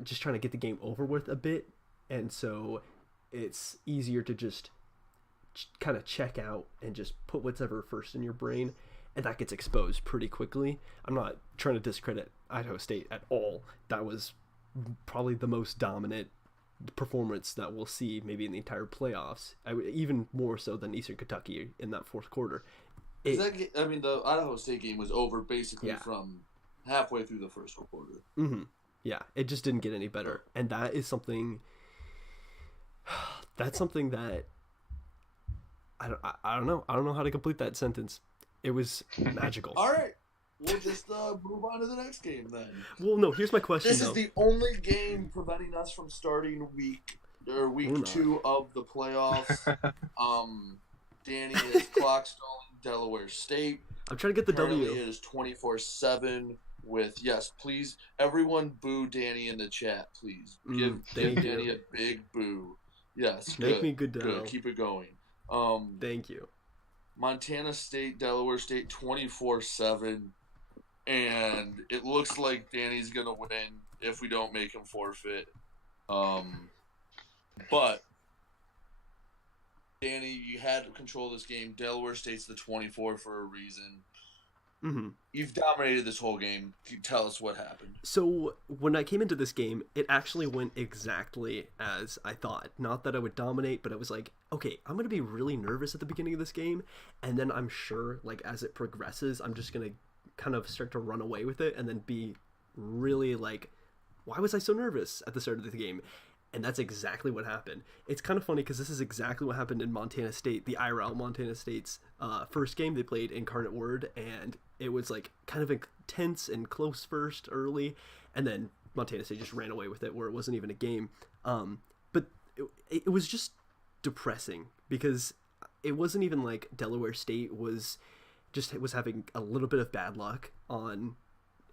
just trying to get the game over with a bit, and so it's easier to just kind of check out and just put whatever first in your brain, and that gets exposed pretty quickly. I'm not trying to discredit Idaho State at all. That was probably the most dominant performance that we'll see maybe in the entire playoffs, even more so than Eastern Kentucky in that fourth quarter. The Idaho State game was over basically from halfway through the first quarter. Mm-hmm. Yeah, it just didn't get any better, and that is something. That's something that I don't know. I don't know how to complete that sentence. It was magical. All right. We'll just move on to the next game then. Well, no, here's my question. This is the only game preventing us from starting week 2 of the playoffs. Danny is clock stalling Delaware State. I'm trying to get the Currently W. It is 24-7 with, yes, please, everyone boo Danny in the chat, please. Give Danny a big boo. Yes, Make me good. Keep it going. Thank you. Montana State, Delaware State, 24-7, and it looks like Danny's gonna win if we don't make him forfeit. But Danny, you had control of this game. Delaware State's the 24 for a reason. Mm-hmm. You've dominated this whole game. Tell us what happened. So when I came into this game, it actually went exactly as I thought. Not that I would dominate, but I was like, okay, I'm going to be really nervous at the beginning of this game. And then I'm sure, like, as it progresses, I'm just going to kind of start to run away with it and then be really like, why was I so nervous at the start of the game? And that's exactly what happened. It's kind of funny because this is exactly what happened in Montana State, the IRL Montana State's first game they played Incarnate Word, and it was like kind of intense and close first early, and then Montana State just ran away with it where it wasn't even a game. But it was just depressing because it wasn't even like Delaware State was having a little bit of bad luck on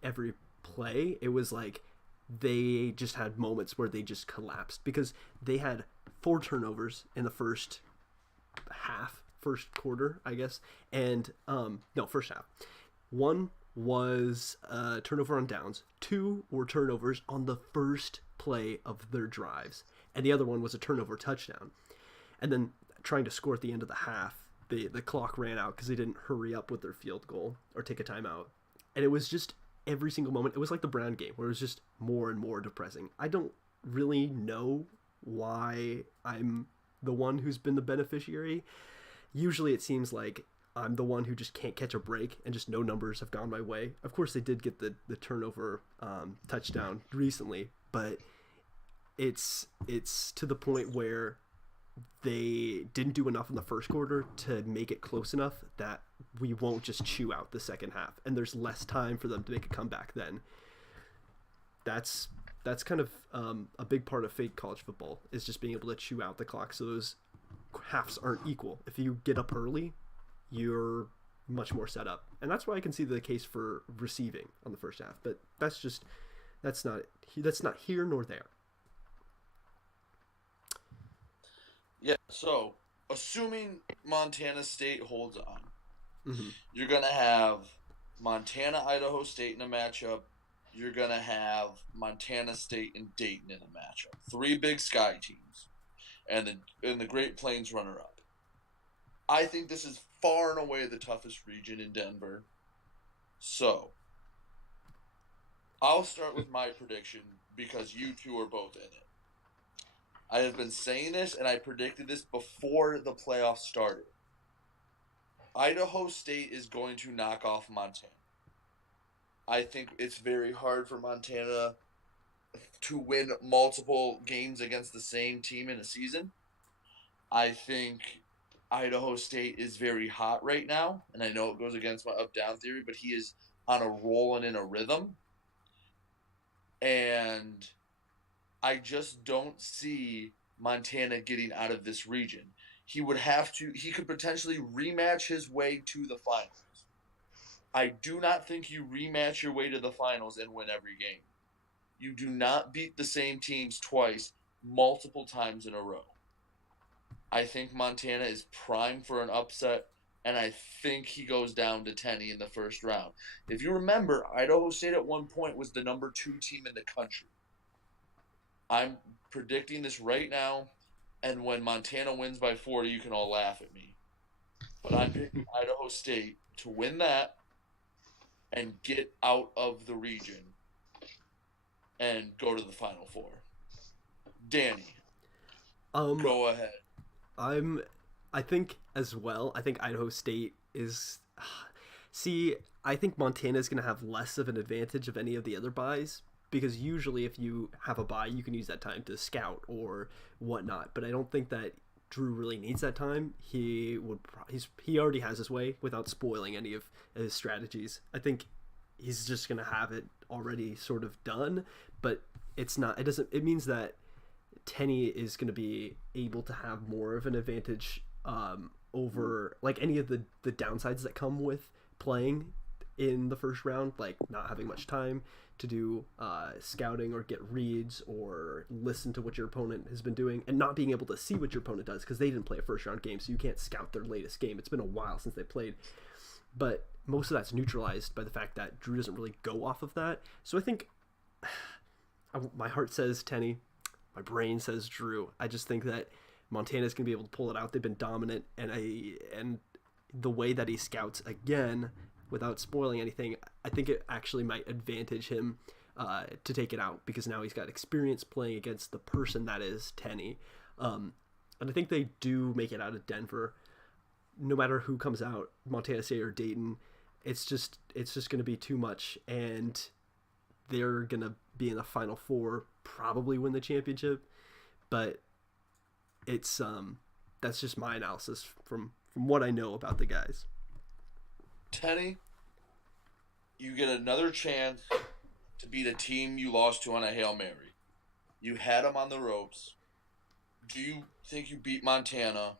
every play. It was like they just had moments where they just collapsed because they had 4 turnovers in the first quarter, I guess. And first half. 1 was turnover on downs. 2 were turnovers on the first play of their drives. and the other one was a turnover touchdown. And then trying to score at the end of the half, the clock ran out because they didn't hurry up with their field goal or take a timeout. And it was just every single moment. It was like the Brown game where it was just more and more depressing. I don't really know why I'm the one who's been the beneficiary. Usually it seems like I'm the one who just can't catch a break and just no numbers have gone my way. Of course, they did get the turnover touchdown recently, but it's to the point where they didn't do enough in the first quarter to make it close enough that we won't just chew out the second half, and there's less time for them to make a comeback then. That's kind of a big part of fake college football, is just being able to chew out the clock so those halves aren't equal. If you get up early, you're much more set up, and that's why I can see the case for receiving on the first half, but that's not here nor there. Yeah, so assuming Montana State holds on, Mm-hmm. you're going to have Montana-Idaho State in a matchup. You're going to have Montana State and Dayton in a matchup. 3 Big Sky teams and the Great Plains runner-up. I think this is far and away the toughest region in Denver. So, I'll start with my prediction because you two are both in it. I have been saying this, and I predicted this before the playoffs started. Idaho State is going to knock off Montana. I think it's very hard for Montana to win multiple games against the same team in a season. I think Idaho State is very hot right now, and I know it goes against my up-down theory, but he is on a roll and in a rhythm. And I just don't see Montana getting out of this region. He could potentially rematch his way to the finals. I do not think you rematch your way to the finals and win every game. You do not beat the same teams twice, multiple times in a row. I think Montana is primed for an upset, and I think he goes down to Tenney in the first round. If you remember, Idaho State at one point was the number 2 team in the country. I'm predicting this right now, and when Montana wins by 40, you can all laugh at me. But I'm picking Idaho State to win that and get out of the region and go to the Final Four. Danny, go ahead. I think as well. I think Idaho State is. See, I think Montana is going to have less of an advantage of any of the other buys, because usually if you have a bye, you can use that time to scout or whatnot. But I don't think that Drew really needs that time. He already has his way without spoiling any of his strategies. I think he's just going to have it already sort of done, but it's not. It means that Tenney is going to be able to have more of an advantage over like any of the downsides that come with playing in the first round, like not having much time to do scouting or get reads or listen to what your opponent has been doing, and not being able to see what your opponent does because they didn't play a first round game, so you can't scout their latest game. It's been a while since they played, but most of that's neutralized by the fact that Drew doesn't really go off of that. So I think my heart says Tenney, my brain says Drew. I just think that Montana's going to be able to pull it out. They've been dominant, and the way that he scouts again, without spoiling anything, I think it actually might advantage him to take it out, because now he's got experience playing against the person that is Tenney. And I think they do make it out of Denver. No matter who comes out, Montana State or Dayton, it's just going to be too much, and they're going to be in the Final Four, probably win the championship. But it's that's just my analysis from what I know about the guys. Tenney, you get another chance to beat a team you lost to on a Hail Mary. You had them on the ropes. Do you think you beat Montana?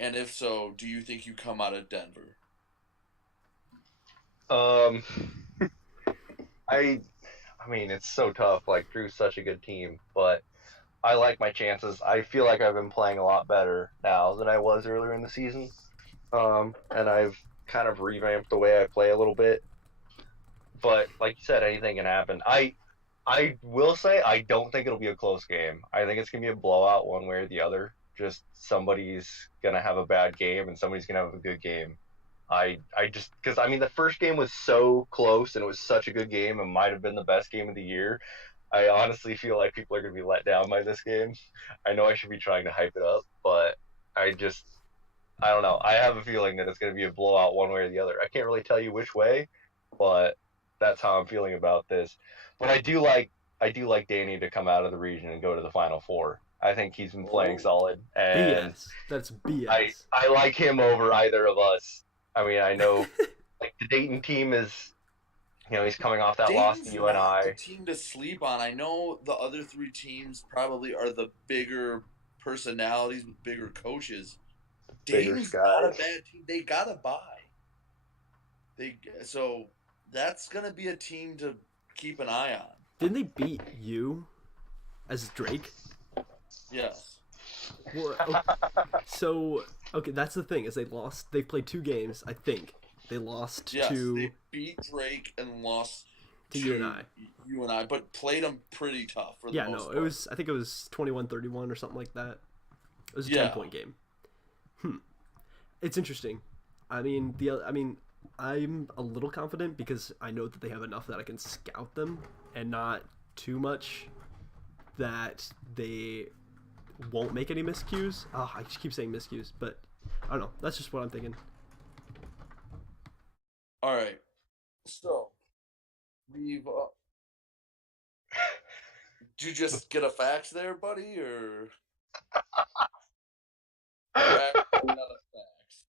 And if so, do you think you come out of Denver? I mean, it's so tough. Like, Drew's such a good team, but I like my chances. I feel like I've been playing a lot better now than I was earlier in the season. And I've kind of revamped the way I play a little bit. But like you said, anything can happen. I will say I don't think it'll be a close game. I think it's gonna be a blowout one way or the other. Just somebody's gonna have a bad game and somebody's gonna have a good game. I just because I mean the first game was so close and it was such a good game and might have been the best game of the year. I honestly feel like people are gonna be let down by this game. I know I should be trying to hype it up, but I just I don't know. I have a feeling that it's gonna be a blowout one way or the other. I can't really tell you which way, but that's how I'm feeling about this. But I do like Danny to come out of the region and go to the Final Four. I think he's been playing Oh, solid, and BS. That's BS. I like him over either of us. I mean, I know like the Dayton team is, he's coming off that loss to Dayton's not a UNI. team to sleep on. I know the other three teams probably are the bigger personalities with bigger coaches. Bigger Dayton's not a skies. bad team. They got to buy. So that's gonna be a team to keep an eye on. Didn't they beat you as Drake? Yes. Well, so okay, that's the thing is they lost. They played 2 games, I think. They lost Yes, to they beat Drake and lost you and to I. you and I, but played them pretty tough for the Yeah, most no, it part. was. I think it was 21-31 or something like that. It was a Yeah. 10-point game. It's interesting. I mean, I'm a little confident because I know that they have enough that I can scout them, and not too much that they won't make any miscues. Oh, I just keep saying miscues, but I don't know. That's just what I'm thinking. All right. So we've. Did you just get a fax there, buddy, or fax? Not a fax.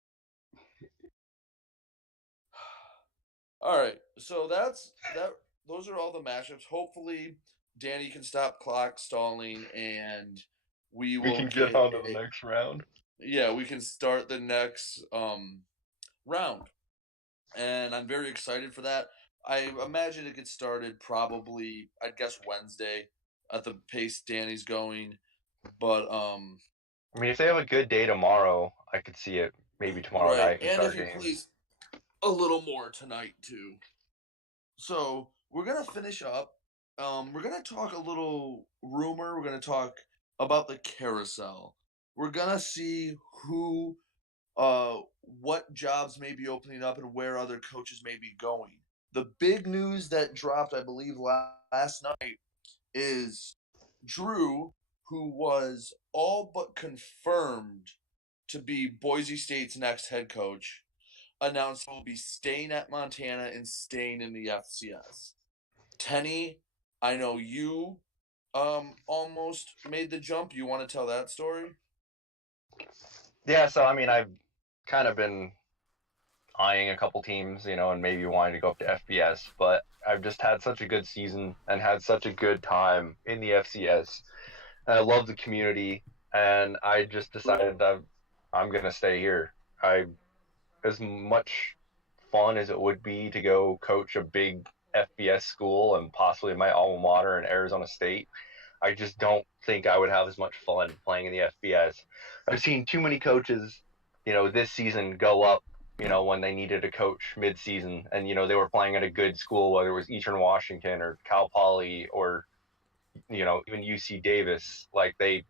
All right. So that's that. Those are all the matchups. Hopefully, Danny can stop clock stalling, and we We will can get get on to the a. next round. Yeah, we can start the next round, and I'm very excited for that. I imagine it gets started probably, I'd guess Wednesday, at the pace Danny's going. But I mean, if they have a good day tomorrow, I could see it maybe tomorrow right, night we and if start he games. plays a little more tonight too. So we're gonna finish up. We're gonna talk a little rumor. We're gonna talk about the carousel. We're gonna see who, what jobs may be opening up and where other coaches may be going. The big news that dropped, I believe, last night is Drew, who was all but confirmed to be Boise State's next head coach, announced he will be staying at Montana and staying in the FCS. Tenny, I know you almost made the jump. You want to tell that story? Yeah, so I mean, I've kind of been eyeing a couple teams, and maybe wanting to go up to FBS, but I've just had such a good season and had such a good time in the FCS. And I love the community, and I just decided that I'm gonna stay here. I as much fun as it would be to go coach a big FBS school and possibly my alma mater in Arizona State. I just don't think I would have as much fun playing in the FBS. I've seen too many coaches, this season go up, when they needed a coach mid-season, and they were playing at a good school, whether it was Eastern Washington or Cal Poly or even UC Davis. Like they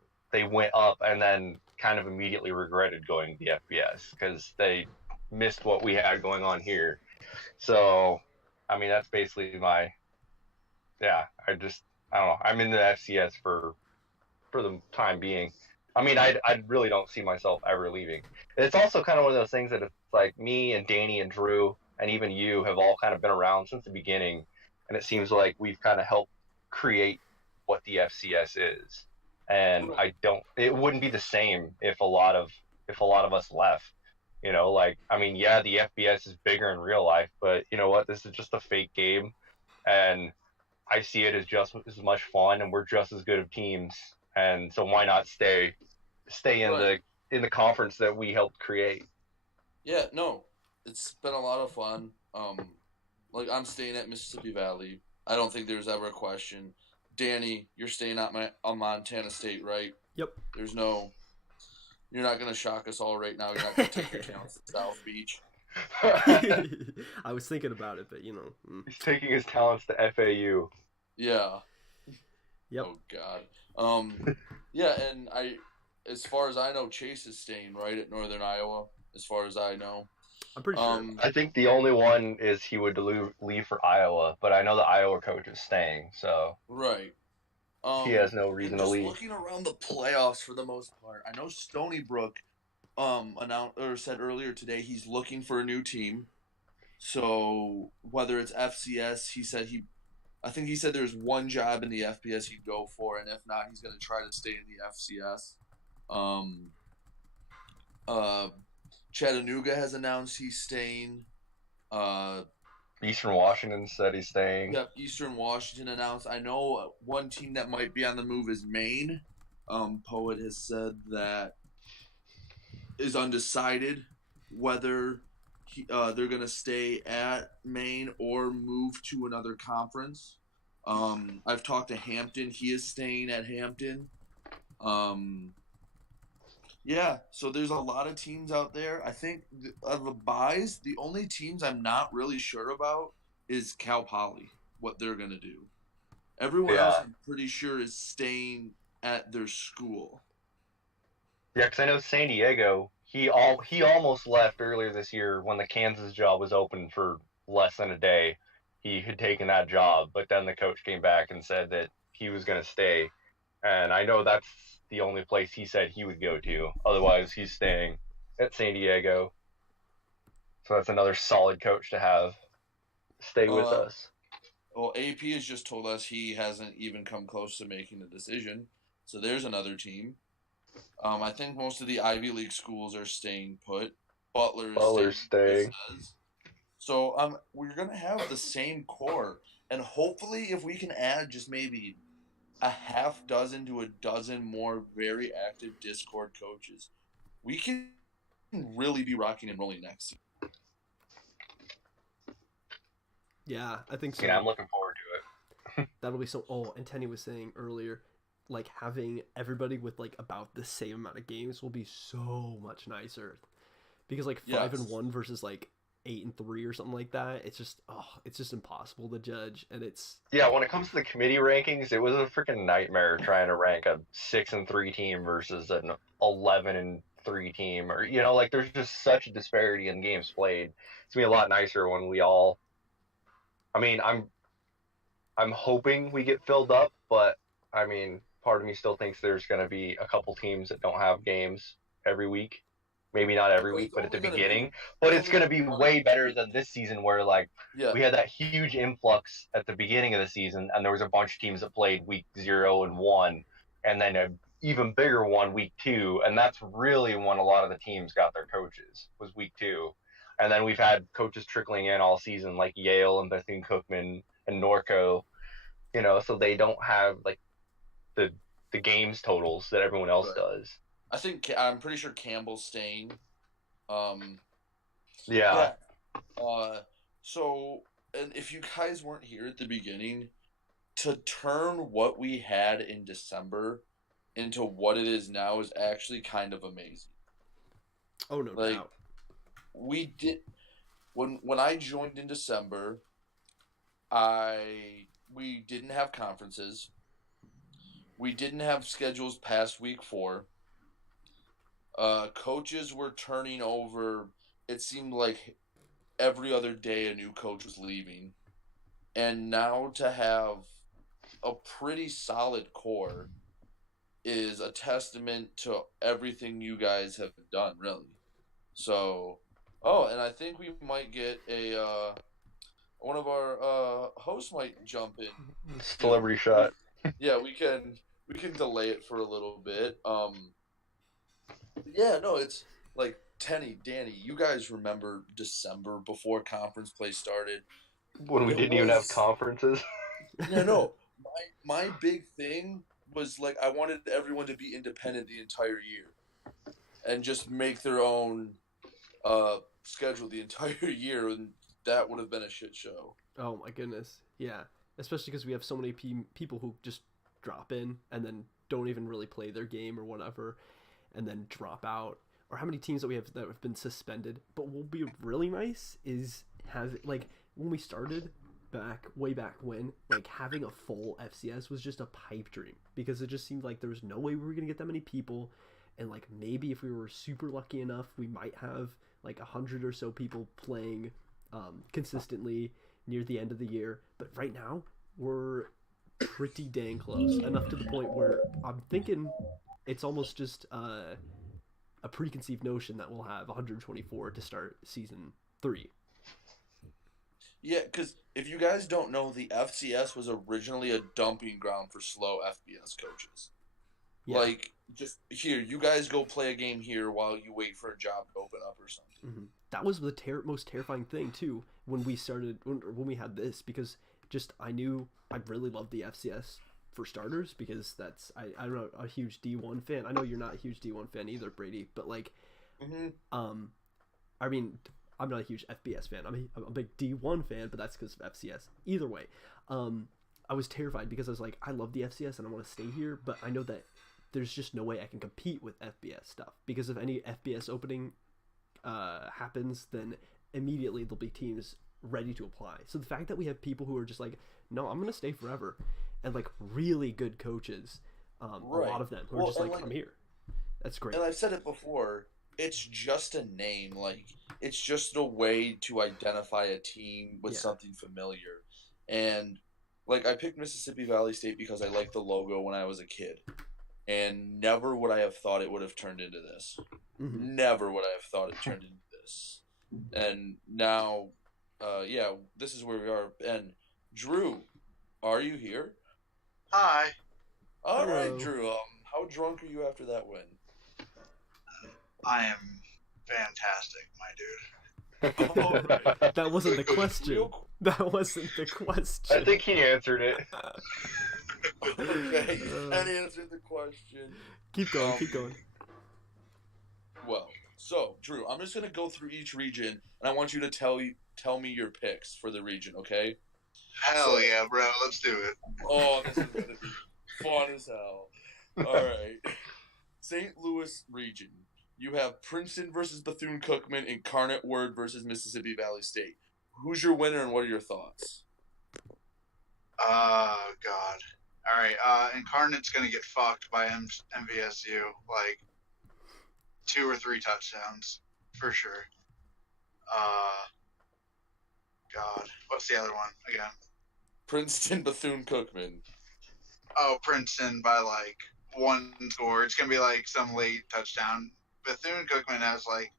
went up and then kind of immediately regretted going to the FBS because they missed what we had going on here. So, I mean, that's basically my yeah. I don't know. I'm in the FCS for the time being. I mean, I really don't see myself ever leaving. It's also kind of one of those things that it's like me and Danny and Drew and even you have all kind of been around since the beginning, and it seems like we've kind of helped create what the FCS is. And Right. it wouldn't be the same if a lot of us left. Like I mean, yeah, the FBS is bigger in real life, but you know what? This is just a fake game, and I see it as just as much fun, and we're just as good of teams, and so why not stay in Right. the conference that we helped create? Yeah, no. It's been a lot of fun. Like I'm staying at Mississippi Valley. I don't think there's ever a question. Danny, you're staying at on Montana State, right? Yep. There's no. You're not gonna shock us all right now. You're not gonna take your talents to South Beach. I was thinking about it, but He's taking his talents to FAU. Yeah. Yep. Oh God. Yeah, and as far as I know, Chase is staying right at Northern Iowa. As far as I know. I'm pretty sure. Um, I think the only one is he would leave for Iowa, but I know the Iowa coach is staying, so right. he has no And reason to just leave. looking around the playoffs for the most part, I know Stony Brook announced or said earlier today he's looking for a new team. So whether it's FCS, I think he said there's one job in the FBS he'd go for, and if not, he's going to try to stay in the FCS. Um, uh, Chattanooga has announced he's staying. Uh, Eastern Washington said he's staying. yep, Eastern Washington announced. I know one team that might be on the move is Maine. Poet has said that is undecided whether they're going to stay at Maine or move to another conference. I've talked to Hampton. He is staying at Hampton. Um, yeah, so there's a lot of teams out there. I think of the buys, the only teams I'm not really sure about is Cal Poly, what they're going to do. Everyone else, Yeah, I'm pretty sure, is staying at their school. yeah, because I know San Diego. He almost left earlier this year when the Kansas job was open for less than a day. He had taken that job, but then the coach came back and said that he was going to stay. And I know that's the only place he said he would go to. Otherwise, he's staying at San Diego. So that's another solid coach to have stay with Uh, us. Well, AP has just told us he hasn't even come close to making a decision. So there's another team. I think most of the Ivy League schools are staying put. Butler is Butler's staying, Chris staying. says. So we're gonna have the same core, and hopefully, if we can add just maybe a half dozen to a dozen more very active Discord coaches, we can really be rocking and rolling next season. Yeah, I think Yeah, I'm so. looking forward to it. That'll be so. Oh, and Tenny was saying earlier, like having everybody with like about the same amount of games will be so much nicer, because like 5-1 Yes. versus like 8-3 or something like that. It's just impossible to judge, and it's Yeah, when it comes to the committee rankings, it was a freaking nightmare trying to rank a 6-3 team versus an 11-3 team, or like there's just such a disparity in games played. It's gonna be a lot nicer when we all. I mean, I'm hoping we get filled up, but I mean, part of me still thinks there's gonna be a couple teams that don't have games every week. Maybe not every Well, week, but at the beginning. But it's it's only going gonna to be be one of way those better weeks. than this season where like Yeah. we had that huge influx at the beginning of the season and there was a bunch of teams that played week 0 and 1 and then a even bigger one week 2, and that's really when a lot of the teams got their coaches was week 2. And then we've had coaches trickling in all season like Yale and Bethune-Cookman and Norco, so they don't have like the the games totals that everyone else Right. does. I'm pretty sure Campbell's staying. Um, Yeah. yeah. Uh, so, and if you guys weren't here at the beginning, to turn what we had in December into what it is now is actually kind of amazing. oh no Like doubt. we did when I joined in December, I we didn't have conferences. We didn't have schedules past week 4. Coaches were turning over. It seemed like every other day a new coach was leaving. And now to have a pretty solid core is a testament to everything you guys have done, really. So, oh, and I think we might get a one of our hosts might jump in too. Celebrity shot. Yeah, we can delay it for a little bit. Yeah, no, it's like Tenny, Danny. You guys remember December before conference play started? When we It didn't even have was conferences. yeah, no. My big thing was like I wanted everyone to be independent the entire year and just make their own schedule the entire year, and that would have been a shit show. Oh my goodness. Yeah, especially because we have so many people who just drop in and then don't even really play their game or whatever, and then drop out. Or how many teams that we have that have been suspended. But what will be really nice is have like when we started, way back when, like having a full FCS was just a pipe dream because it just seemed like there was no way we were gonna get that many people, and like maybe if we were super lucky enough, we might have like 100 or so people playing consistently near the end of the year. But right now, we're pretty dang close, enough to the point where I'm thinking it's almost just a preconceived notion that we'll have 124 to start season 3. Yeah, because if you guys don't know, the FCS was originally a dumping ground for slow FBS coaches. Yeah. Like, just here, you guys go play a game here while you wait for a job to open up or something. Mm-hmm. That was the most terrifying thing too when we started when we had this, because just I knew I really loved the FCS for starters, because that's I'm not a huge D1 fan. I know you're not a huge D1 fan either, Brady, but like I mean, I'm not a huge FBS fan. I'm a big D1 fan, but that's because of FCS. Either way, I was terrified because I was like, I love the FCS and I want to stay here, but I know that there's just no way I can compete with FBS stuff, because if any FBS opening happens, then immediately there'll be teams ready to apply. So the fact that we have people who are just like, no, I'm gonna stay forever, and like really good coaches, Right. a lot of them who are just like, I'm here. That's great. And I've said it before, it's just a name. Like, it's just a way to identify a team with Yeah. something familiar. And, like, I picked Mississippi Valley State because I liked the logo when I was a kid. And never would I have thought it would have turned into this. Mhm. Never would I have thought it turned into this. And now, yeah, this is where we are. And, Drew, are you here? Hi. All Hello. right, Drew. How drunk are you after that win? I am fantastic, my dude. All right. That wasn't the question. Real- That wasn't the question. I think he answered it. Okay, that answered the question. Keep going. Keep going. Well, so Drew, I'm just gonna go through each region, and I want you to tell me your picks for the region, okay? Hell yeah, bro. Let's do it. Oh, this is gonna be fun as hell. All right, St. Louis region. You have Princeton versus Bethune-Cookman, and Incarnate Word versus Mississippi Valley State. Who's your winner, and what are your thoughts? Oh, God. All right. Incarnate's going to get fucked by MVSU. Like, 2 or 3 touchdowns. For sure. God. What's the other one again? Princeton, Bethune-Cookman. Oh, Princeton by, like, 1 score. It's going to be, like, some late touchdown. Bethune-Cookman has, like,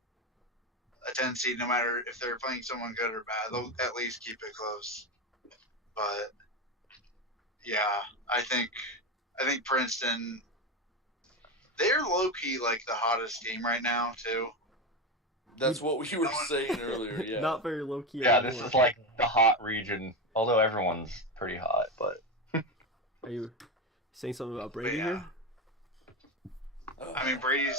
a tendency, no matter if they're playing someone good or bad, they'll at least keep it close. But yeah, I think Princeton, they're low key like the hottest team right now too. That's what we were saying earlier. Yeah. Not very low key. Yeah, anymore. this is like the hot region. Although everyone's pretty hot, but Are you saying something about Brady Yeah. here? I mean, Brady's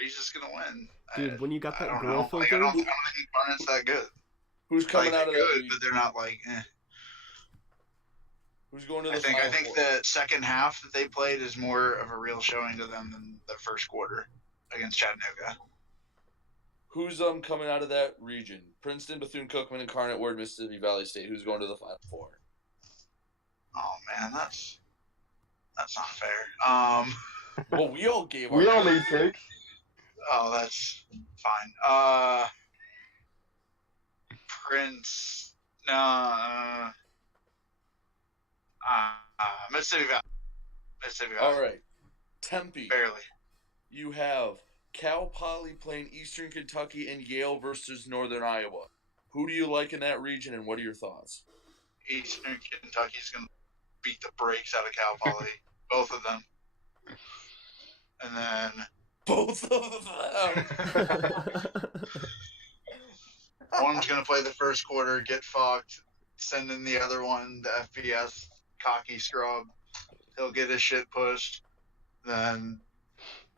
just gonna win. Dude, when you got I that don't girl know. Like, I filter, don't think Incarnate's that good. Who's coming Like, out they're of that good, region? but they're not like. Who's going to the I Final think Four? the second half that they played is more of a real showing to them than the first quarter against Chattanooga. Who's coming out of that region? Princeton, Bethune-Cookman, Incarnate Word, Mississippi Valley State. Who's going to the Final Four? Oh man, that's not fair. Well, we all gave our we all need picks. Oh, that's fine. Prince, no, Mississippi Valley. Mississippi Valley. All right. Tempe. Barely. You have Cal Poly playing Eastern Kentucky and Yale versus Northern Iowa. Who do you like in that region, and what are your thoughts? Eastern Kentucky's going to beat the brakes out of Cal Poly. Both of them. And then Both of them. one's going to play the first quarter, get fucked, send in the other one, the FBS cocky scrub. He'll get his shit pushed. Then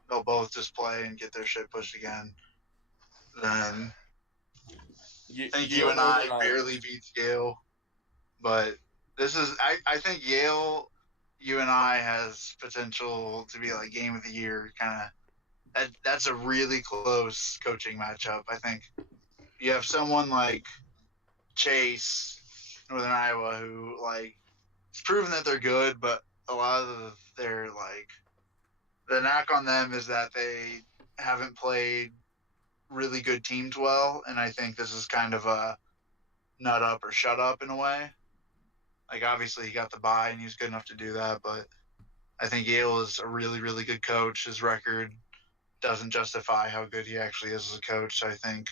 they'll both just play and get their shit pushed again. Then I think Yale, UNI Northern Iowa. barely beats Yale. But this is, I think Yale, UNI has potential to be like game of the year kind of. That's a really close coaching matchup, I think. You have someone like Chase Northern Iowa, who like it's proven that they're good, but a lot of their like the knock on them is that they haven't played really good teams well, and I think this is kind of a nut up or shut up in a way. Like obviously he got the bye and he was good enough to do that, but I think Yale is a really, really good coach. His record doesn't justify how good he actually is as a coach. So I think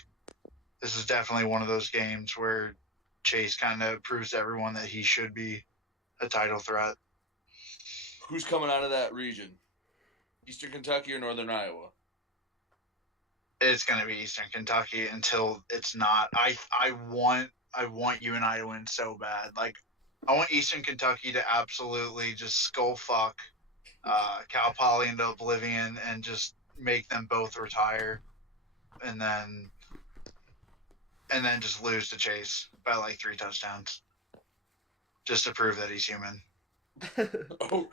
this is definitely one of those games where Chase kind of proves to everyone that he should be a title threat. Who's coming out of that region? Eastern Kentucky or Northern Iowa? It's going to be Eastern Kentucky until it's not. I want UNI to win so bad. Like I want Eastern Kentucky to absolutely just skull fuck Cal Poly into oblivion and just make them both retire, and then just lose to Chase by like 3 touchdowns, just to prove that he's human. Oh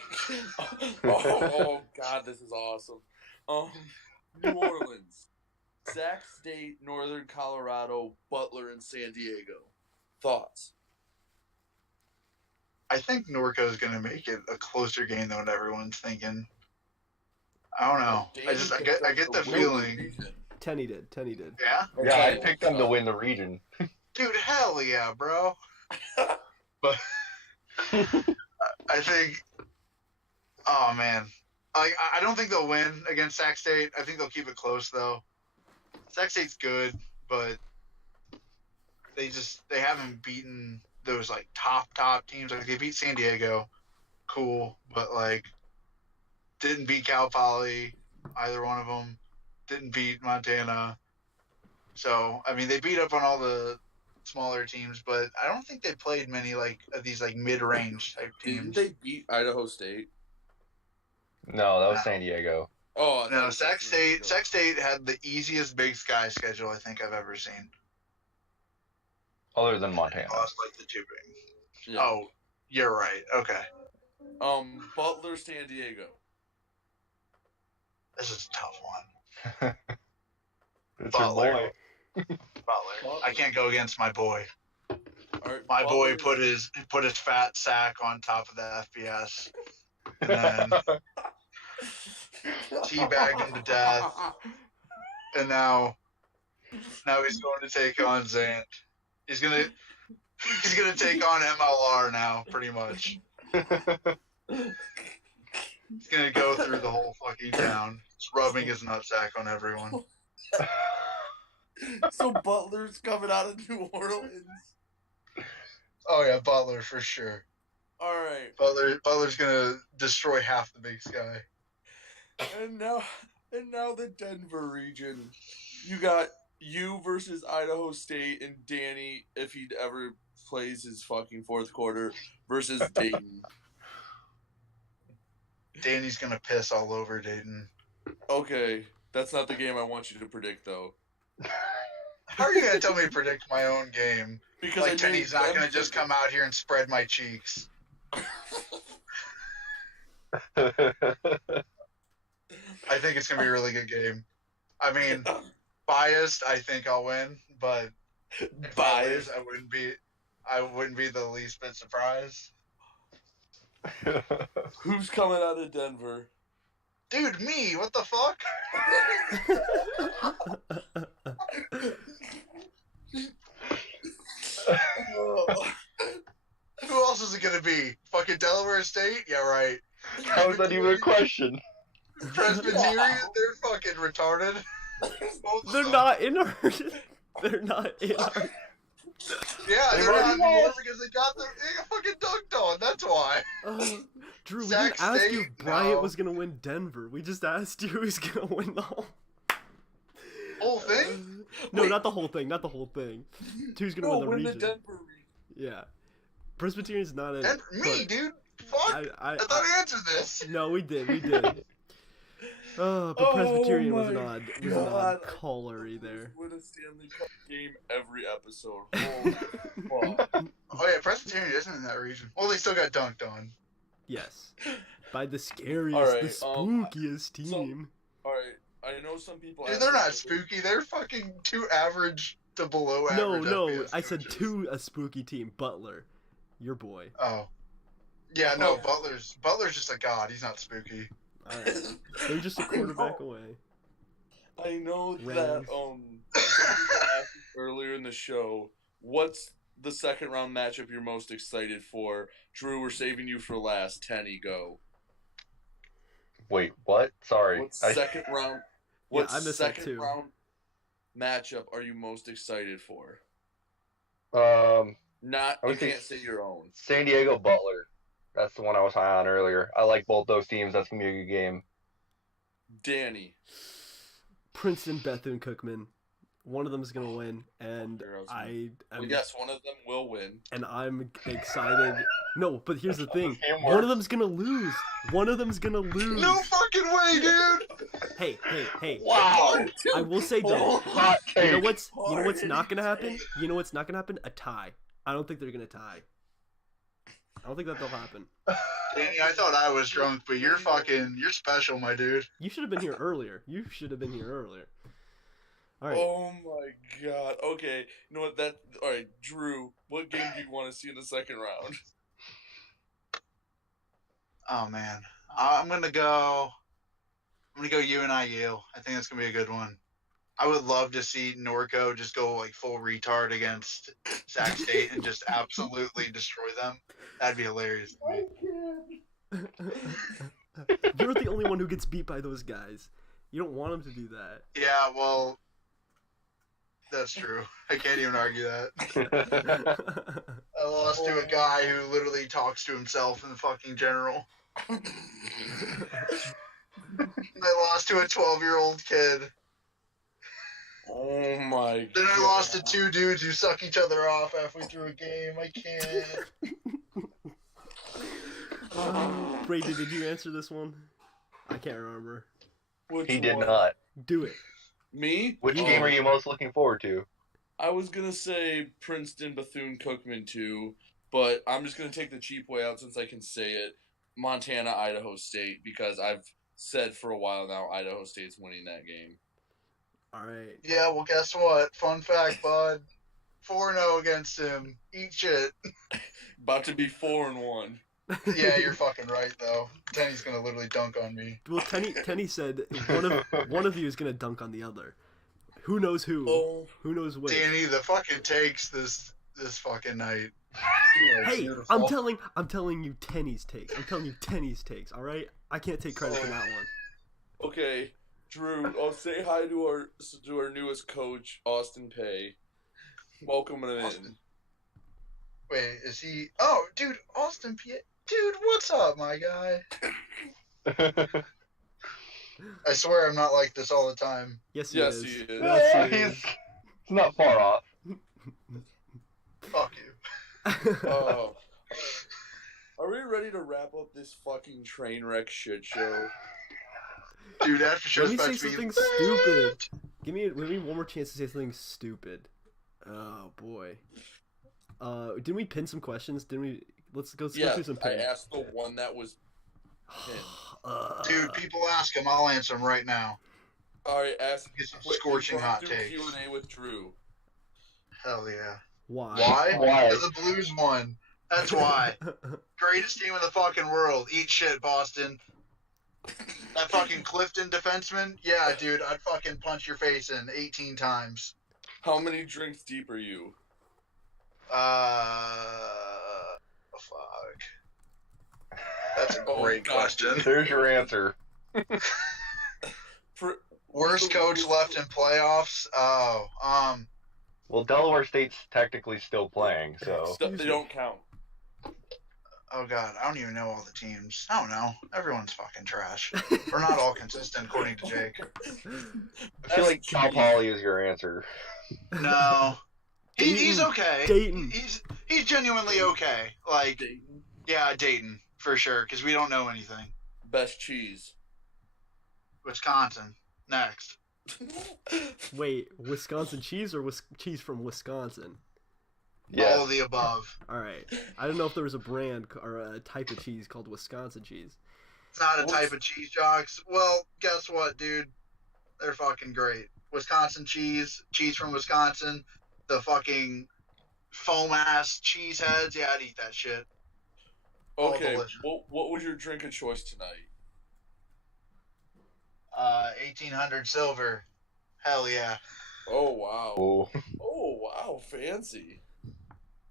God, this is awesome. New Orleans, Sac State, Northern Colorado, Butler, and San Diego. Thoughts? I think Norco is going to make it a closer game than what everyone's thinking. I don't know. I get the feeling. Tenny did. Yeah? Yeah, I picked them to win the region. Dude, hell yeah, bro. But I think, oh man, like I don't think they'll win against Sac State. I think they'll keep it close though. Sac State's good, but they haven't beaten those like top teams. Like they beat San Diego, cool, but like didn't beat Cal Poly, either one of them. Didn't beat Montana. So I mean, they beat up on all the smaller teams, but I don't think they played many like of these like mid-range type teams. Didn't they beat Idaho State? No, that was San Diego. Oh no, Sac State had the easiest Big Sky schedule I think I've ever seen. Other than Montana. Lost like the 2 big. Yeah. Oh, you're right. Okay. Butler, San Diego. This is a tough one. It's your boy. Butler. I can't go against my boy. All right, My Butler. boy put his fat sack on top of the FBS. And then teabagged him to death. And now he's going to take on Zant. He's gonna take on MLR now, pretty much. He's gonna go through the whole fucking town, just rubbing his nutsack on everyone. So Butler's coming out of New Orleans. Oh yeah, Butler for sure. All right. Butler's gonna destroy half the Big Sky. And now the Denver region. You got you versus Idaho State and Danny, if he ever plays his fucking fourth quarter, versus Dayton. Danny's gonna piss all over Dayton. Okay, that's not the game I want you to predict, though. How are you gonna tell me to predict my own game? Because Like Tenny's not gonna just come out here and spread my cheeks. I think it's gonna be a really good game. I mean, biased, I think I'll win, but if I lose, I wouldn't be the least bit surprised. Who's coming out of Denver? Dude, me, what the fuck? Who else is it gonna be? Fucking Delaware State? Yeah, right. How is that even a question? Presbyterian? They're fucking retarded. They're not in our. They're not in our. Yeah, They they're not already anymore lost. because they got fucking dunked on. That's why. Drew, we Sac didn't ask you State? if Bryant No. was gonna win Denver. We just asked you who's gonna win the whole. Whole thing? No, Wait. not the whole thing. Not the whole thing. Who's gonna No, win the win region? the Denver region. Yeah, Presbyterian's not in. And me, but dude. Fuck. I thought I answered this. No, we did. But Oh Presbyterian was my an odd God. caller there. Win a Stanley Cup game every episode. Holy fuck. Oh yeah, Presbyterian isn't in that region. Well, they still got dunked on. Yes, by the scariest, Alright, the spookiest team. Alright, I know some people. Dude, ask they're not me- spooky. They're fucking too average to below No, average. no, FBS I said coaches. to a spooky team, Butler. Your boy. Oh. Yeah, no, Oh. Butler's just a god. He's not spooky. All right. They're just a quarterback away. I know Rams. that somebody asked earlier in the show, what's the second round matchup you're most excited for? Drew, we're saving you for last. Tenny, go. Wait, what? Sorry. What second round? Yeah, What I missed that second too. round matchup are you most excited for? Not I you would say can't say your own. San Diego Butler. That's the one I was high on earlier. I like both those teams. That's gonna be a good game. Danny. Princeton, Bethune-Cookman. One of them is gonna win, and Well, yes, one of them will win. and I'm excited. No, but here's the thing: Teamwork. one of them's gonna lose. One of them's gonna lose. No fucking way, dude! Hey! Wow. I will say though, Hot take. you know what's not gonna happen? You know what's not gonna happen? A tie. I don't think they're gonna tie. I don't think that'll happen. Danny, I thought I was drunk, but you're special, my dude. You should have been here earlier. All right. Oh my god. Okay. You know what? All right, Drew. What game do you want to see in the second round? Oh man, I'm gonna go UNIU. I think that's gonna be a good one. I would love to see Norco just go like full retard against Sac State and just absolutely destroy them. That'd be hilarious to me. You're the only one who gets beat by those guys. You don't want them to do that. Yeah, well, that's true. I can't even argue that. I lost to a guy who literally talks to himself in the fucking general. I lost to a 12-year-old kid. Oh my god. Then I lost to two dudes who suck each other off halfway through a game. I can't. Brady, did you answer this one? I can't remember. He did not. Do it. Me? Which game are you most looking forward to? I was gonna say Princeton, Bethune-Cookman too, but I'm just gonna take the cheap way out since I can say it. Montana, Idaho State, because I've said for a while now Idaho State's winning that game. All right. Yeah, well, guess what? Fun fact, bud. 4-0 against him. Eat shit. About to be 4-1. Yeah, you're fucking right, though. Tenny's gonna literally dunk on me. Well, Tenny said one of you is gonna dunk on the other. Who knows who? Oh. Who knows which? Danny, the fucking takes this fucking night. Hey, Beautiful. I'm telling you Tenny's takes. I'm telling you Tenny's takes. All right, I can't take credit for that one. Okay, Drew, I'll say hi to our newest coach, Austin Pay. Welcome him in. Wait, is he? Oh, dude, Austin P. Dude, what's up, my guy? I swear I'm not like this all the time. Yes, he Yes, is. he is. Yes, he is. He's not far off. Fuck you. Oh. Are we ready to wrap up this fucking train wreck shit show? Dude, after show Let me say supposed to be something stupid. Give me one more chance to say something stupid. Oh boy. Didn't we pin some questions? Didn't we? Let's go Yeah, through some I pins. asked the one that was pinned. Dude, people ask him. I'll answer them right now. All right, ask. Get some scorching hot takes. Q&A with Drew. Hell yeah. Why? Why? Why? Because the Blues won. That's why. Greatest team in the fucking world. Eat shit, Boston. That fucking Clifton defenseman? Yeah, dude, I'd fucking punch your face in 18 times. How many drinks deep are you? Fuck. That's a Oh, great God. question. There's your answer. Worst coach left in playoffs? Well, Delaware State's technically still playing, so They don't count. Oh god, I don't even know all the teams. I don't know. Everyone's fucking trash. We're not all consistent, according to Jake. I feel like Cal Poly is your answer. No, he's okay. Dayton. He's genuinely okay. Like, Dayton. yeah, Dayton for sure, because we don't know anything. Best cheese. Wisconsin next. Wait, Wisconsin cheese or cheese from Wisconsin? All of the above. All right. I don't know if there was a brand or a type of cheese called Wisconsin cheese. It's not a type of cheese, jocks. Well, guess what, dude? They're fucking great. Wisconsin cheese from Wisconsin, the fucking foam ass cheese heads. Yeah, I'd eat that shit. All Okay, delicious. what was your drink of choice tonight? 1800 silver. Hell yeah. Oh wow. Oh. Oh wow, fancy.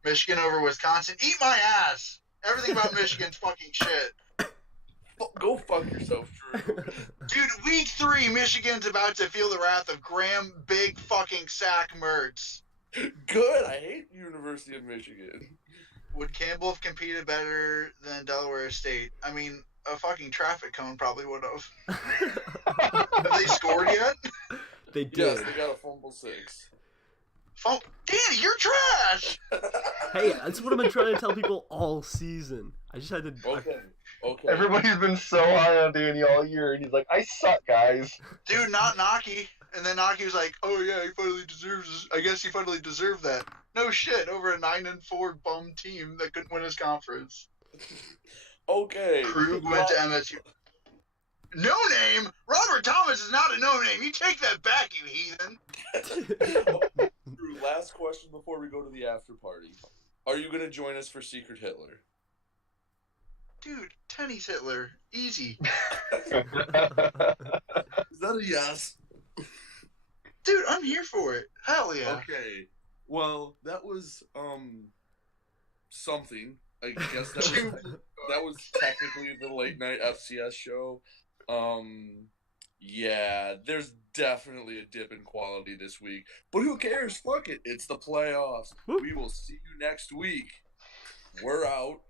Michigan over Wisconsin. Eat my ass. Everything about Michigan's fucking shit. Go fuck yourself, Drew. Dude, week 3, Michigan's about to feel the wrath of Graham Big fucking Sack Mertz. Good. I hate University of Michigan. Would Campbell have competed better than Delaware State? I mean, a fucking traffic cone probably would have. Have they scored yet? They did. Yes, they got a fumble 6. Danny, you're trash! Hey, that's what I've been trying to tell people all season. I just had to. Okay. Everybody's been so high on Danny all year, and he's like, I suck, guys. Dude, not Naki. And then Naki was like, oh yeah, he finally deserves. I guess he finally deserved that. No shit, over a 9-4 bum team that couldn't win his conference. Okay. Krug went to MSU. No name? Robert Thomas is not a no name. You take that back, you heathen. Drew, last question before we go to the after party. Are you going to join us for Secret Hitler? Dude, Tenny's Hitler. Easy. Is that a yes? Dude, I'm here for it. Hell yeah. Okay. Well, that was something. I guess that was technically the late night FCS show. Yeah, there's definitely a dip in quality this week. But who cares? Fuck it. It's the playoffs. We will see you next week. We're out.